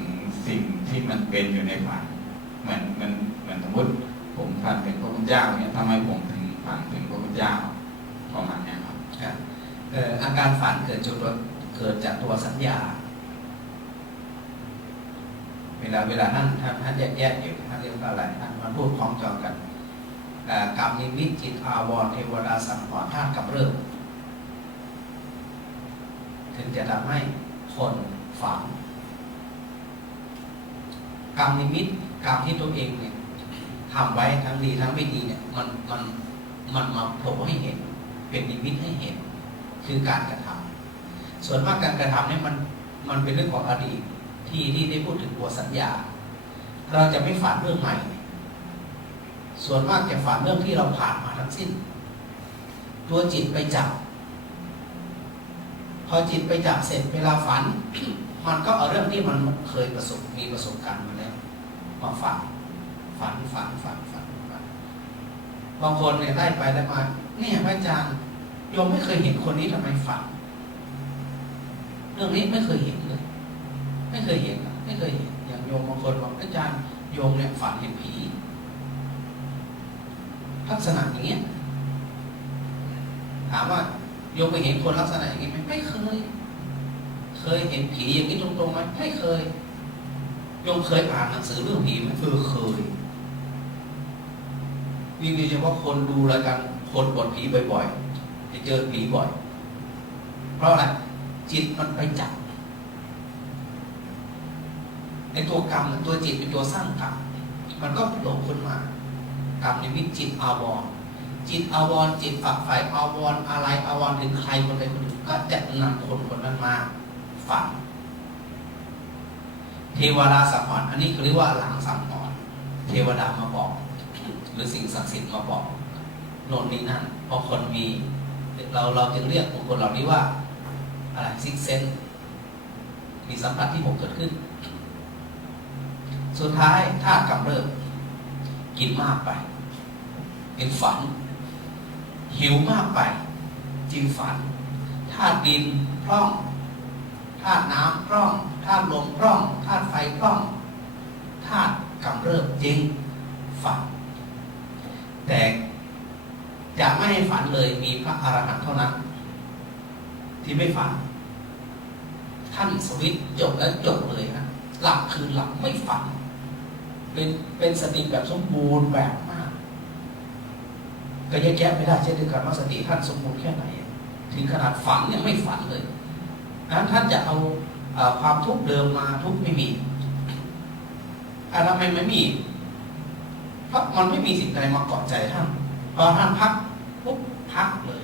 สิ่งที่มันเป็นอยู่ในฝันเหมือนสมมติผมฝันถึงพระพุทธเจ้าเนี่ยทำไมผมถึงฝันถึงพระพุทธเจ้าประมาณนี้ครับอาการฝันเกิดจากตัวสัญญาเวลาท่านแยกอยู่ท่านเรียกว่าอะไรท่านมาพูดคล้องจองกันกรรมนิมิตจิตอาวรณ์เทวดาสังขารธาตุกำเริบถึงจะทำให้คนฝันกรรมนิมิตกรรมที่ตัวเองเนี่ยทำไว้ทั้งดีทั้งไม่ดีเนี่ยมันมาโผล่ให้เห็นเป็นนิมิตให้เห็นคือการกระทำส่วนมากการกระทำเนี่ยมันเป็นเรื่องของอดีตที่ได้พูดถึงตัวสัญญาเราจะไม่ฝันเรื่องใหม่ส่วนมากจะฝันเรื่องที่เราผ่านมาทั้งสิ้นตัวจิตไปจับพอจิตไปจับเสร็จเวลาฝัน มันก็เอาเรื่องที่มันเคยมีประสบการณ์มาแล้วมาฝันบางคนเนี่ยได้ไปได้มาเนี่ยพระอาจารย์โยมไม่เคยเห็นคนนี้ทำไมฝันเรื่องนี้ไม่เคยเห็นเลยไม่เคยเห็นอย่างโยมบางคนบอกอาจารย์โยมเนี่ยฝันเห็นผีลักษณะอย่างเงี้ยถามว่าโยมไปเห็นคนลักษณะอย่างนี้ไหมไม่เคยเห็นผีอย่างนี้ตรงๆไหมไม่เคยโยมเคยอ่านหนังสือเรื่องผีไหมเคยมีเฉพาะคนดูรายการคนบทผีบ่อยๆจะเจอผีบ่อยเพราะอะไรจิตมันไปจับในตัวกรรมตัวจิตเป็นตัวสร้างกรรมมันก็โผล่ขึ้นมากรรมนิมิตจิตอาวรณ์จิตฝักใฝ่อาวรณ์อะไรอาวรณ์ถึงใครคนใดคนหนึ่งก็จะนำคนนั้นมาฝันเทวดาสังหรณ์อันนี้คือเรียกว่าหลังสังหรณ์เทวดามาบอกหรือสิ่งศักดิ์สิทธิ์มาบอกโน่นนี่นั่นพอคนมีเราจึงเรียกบุคคลเหล่านี้ว่าอะไรซิกเซนมีสัมผัสที่6เกิดขึ้นสุดท้ายธาตุกำเริบกินมากไปเป็นฝันหิวมากไปจึงฝันธาตุดินพร่องธาตุน้ำพร่องธาตุลมพร่องธาตุไฟพร่องธาตุกำเริบจึงฝันแต่จะไม่ให้ฝันเลยมีพระอรหันต์เท่านั้นที่ไม่ฝันท่านสวิตจบแล้วจบเลยนะหลับคือหลับไม่ฝันเป็นสติแบบสมบูรณ์แบบมากก็แยกไม่ได้เช่นเดียวกันว่าสติท่านสมบูรณ์แค่ไหนถึงขนาดฝันยังไม่ฝันเลยนั้นท่านจะเอาความทุกข์เดิมมาทุกข์ไม่มีอะไรไม่มีเพราะมันไม่มีสิ่งใดมาเกาะใจท่านพอท่านพักปุ๊บพักเลย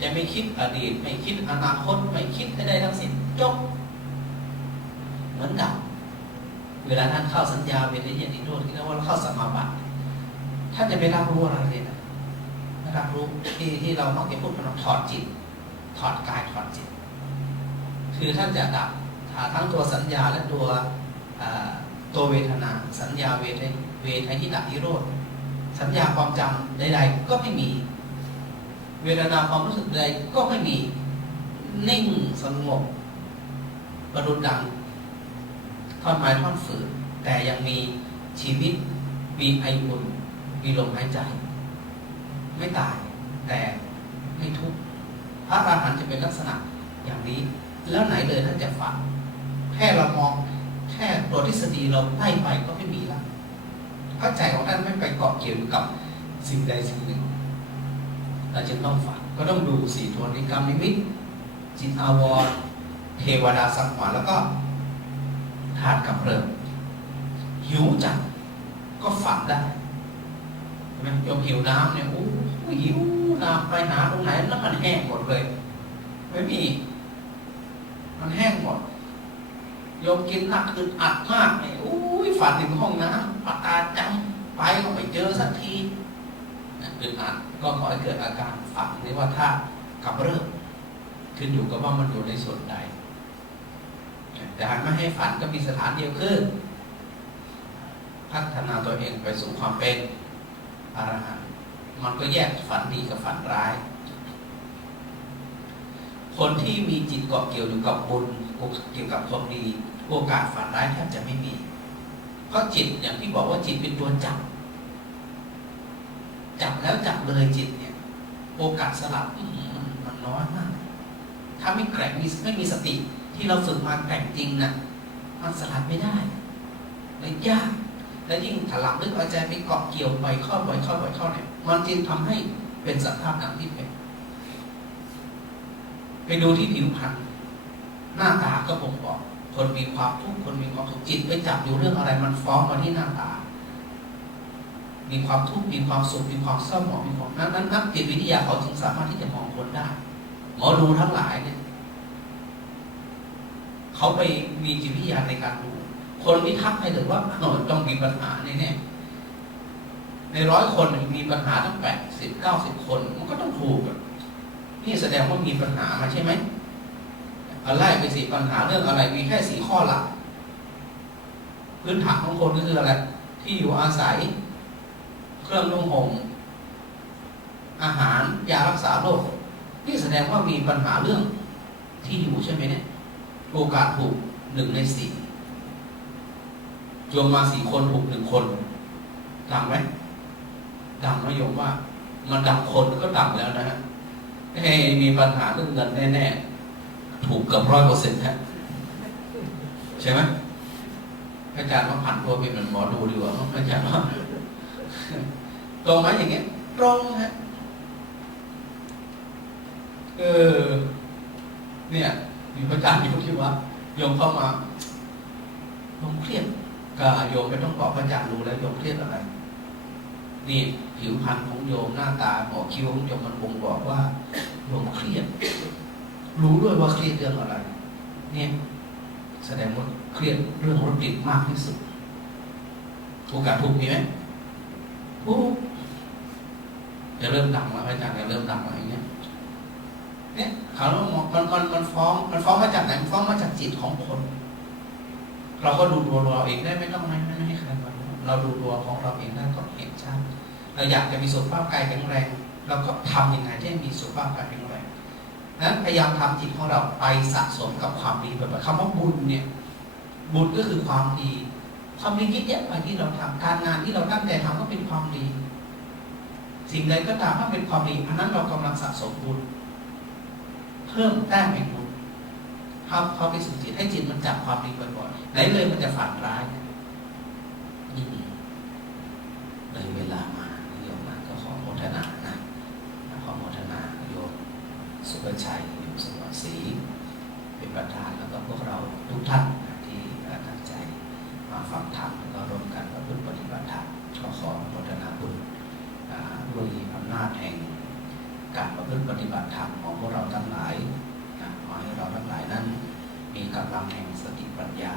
จะไม่คิดอดีตไม่คิดอนาคตไม่คิดให้ได้ทั้งสิ้นจบเหมือนกับเวลาท่านเข้าสัญญาเวทยินิโรธที่เรียกว่าเข้าสมาบัติท่านจะไปรับรู้อะไรเลยนะรับรู้ที่เรามักจะพูดกันว่าถอดจิตถอดกายถอดจิตคือท่านจะดับทั้งตัวสัญญาและตัวเวทนาสัญญาเวทยินิโรธสัญญาความจำใดๆก็ไม่มีเวทนาความรู้สึกใดก็ไม่มีนิ่งสงบประดุจดังท่อนไม้ท่อนฝืนแต่ยังมีชีวิตมีไออุ่นมีลมหายใจไม่ตายแต่ไม่ทุกข์พระอรหันต์จะเป็นลักษณะอย่างนี้แล้วไหนเลยท่านจะฝันแค่เรามองแค่ตัวทฤษฎีเราไล่ไปก็ไม่มีแล้วเพราะใจของท่านไม่ไปเกาะเกี่ยวกับสิ่งใดสิ่งหนึ่งเราจึงต้องฝันก็ต้องดูสี่ตัวนี้กรรมนิมิตจิตอาวรณ์เทวดาสังหรณ์แล้วก็ธาตุกำเริบหิวจัดก็ฝันได้ใช่ไหมโยมหิวน้ำเนี่ยโอ้หิวน้ำไปหาตรงไหนแล้วมันแห้งหมดเลยไม่มีมันแห้งหมด โยมกินหนักอึดอัดมากเนี่ยอุ้ยฝันถึงห้องน้ำปากกาจังไปก็ไม่เจอสักทีอึดอัดก็ขอให้เกิดอาการฝันนี่ว่าถ้ากำเริบขึ้นอยู่กับว่ามันอยู่ในส่วนใดแต่หากไม่ให้ฝันก็มีสถานเดียวคือพัฒนาตัวเองไปสู่ความเป็นอรหันต์มันก็แยกฝันดีกับฝันร้ายคนที่มีจิตเกาะเกี่ยวอยู่กับบุญเกี่ยวกับความดีโอกาสฝันร้ายแทบจะไม่มีเพราะจิตอย่างที่บอกว่าจิตเป็นตัวจับแล้วจับเลยจิตเนี่ยโอกาสสลับมันน้อยมากถ้าไม่แกร่งไม่มีสติที่เราฝึกมาแกร่งจริงนะมันสลัดไม่ได้เลยยากและยิ่งถลำลึกเอาใจไปเกาะเกี่ยวไปเข้าเนี่ยมันจึงทำให้เป็นสภาพดังที่เป็นไปดูที่ผิวพรรณหน้าตาก็บ่งบอกคนมีความทุกข์คนมีความสุขจิตไปจับอยู่เรื่องอะไรมันฟ้องมาที่หน้าตามีความทุกข์มีความสุขมีความเศร้าหมองมีความนั้นนักจิตวิทยาเขาจึงสามารถที่จะมองคนได้หมอดูทั้งหลายเนี่ยเขาไปมีจิตวิทยาในการดูคนที่ทักให้เลยว่าต้องมีปัญหาแน่ๆใน100 คนมีปัญหาตั้ง80-90 คนมันก็ต้องถูกนี่แสดงว่ามีปัญหามาใช่ไหมอะไรไป4 ปัญหาเรื่องอะไรมีแค่4 ข้อหลักพื้นฐานของคนก็คืออะไรที่อยู่อาศัยเครื่องนุ่งห่มอาหารยารักษาโรคนี่แสดงว่ามีปัญหาเรื่องที่อยู่ใช่ไหมเนี่ยโอกาสถูก1 ใน 4โยมมา4 คนถูก1 คนดังไหมดังไหมโยมว่ามันดังคนก็ดังแล้วนะฮะให้มีปัญหาเรื่องเงินแน่ๆถูกเกือบ100%ฮะใช่ไหมอาจารย์ว่าผันตัวเป็นหมอดูดีกว่าอาจารย์ว่าตรงไหมอย่างเงี้ยตรงฮะเนี่ยมีพระอาจารย์อยู่ที่ว่าโยมเข้ามาโยมเครียดก็โยมไม่ต้องบอกพระอาจารย์รู้แล้วโยมเครียดอะไรนี่ผิวพรรณของโยมหน้าตาหมอคิ้วของโยมมันบ่งบอกว่าโยมเครียดรู้ด้วยว่าเครียดเรื่องอะไรเนี่ยแสดงว่าเครียดเรื่องรถติดมากที่สุดโอกาสถูกมีไหมจะเริ่มดังแล้วอาจารย์จะเริ่มดังอะไรเงี้ยเนี่ยเขามันฟ้องมาจากไหนมันฟ้องมาจากจิตของคนเราก็ดูตัวเราเองได้ไม่ต้องไม่ให้ใครมาเราดูตัวของเราเองได้ก็เห็นชัดเราอยากจะมีสุขภาพกายแข็งแรงเราก็ทำยังไงที่มีสุขภาพกายแข็งแรงนั้นพยายามทำจิตของเราไปสะสมกับความดีแบบคำว่าบุญเนี่ยบุญก็คือความดีความดีเยอะๆไปที่เราทำการงานที่เราตั้งใจทำก็เป็นความดีสิ่งใดก็ตามถ้าเป็นความดีอันนั้นเรากำลังสะสมบุญเพิ่มแต้มแห่งบุญเขาไปสู่จิตให้จิตมันจับความดีบ่อยๆไหนเลยมันจะฝันร้ายเลยเวลามาโยมมาก็ขอโมทนานะขอโมทนาโยมสุภชัยโยมสมศรีเป็นประธานแล้วก็พวกเราทุกท่านที่ตั้งใจมาฟังธรรมแล้วก็ร่วมกันประพฤติปฏิบัติธรรมขอโมทนาบุญด้วยอำนาจแห่งการประพฤติปฏิบัติธรรมของพวกเราทั้งหลายขอให้เราทั้งหลายนั้นมีกำลังแห่งสติปัญญา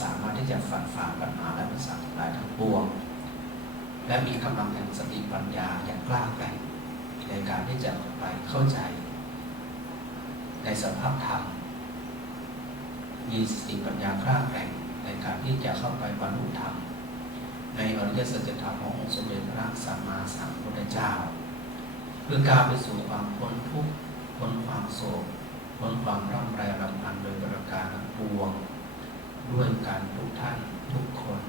สามารถที่จะฝ่าปัญหาและอุปสรรคทั้งหลายทั้งปวงและมีกำลังแห่งสติปัญญาอย่างกล้าแกร่งในการที่จะไปเข้าใจในสภาพธรรมมีสติปัญญากล้าแกร่งในการที่จะเข้าไปบรรลุธรรมในอริยสัจธรรมขององค์สมเด็จพระสัมมาสัมพุทธเจ้าเพื่อการไปสู่ความพ้นทุกข์พ้นความโศกพ้นความร่ำไรรำพันโดยประการทั้งปวงด้วยกันทุกท่านทุกคน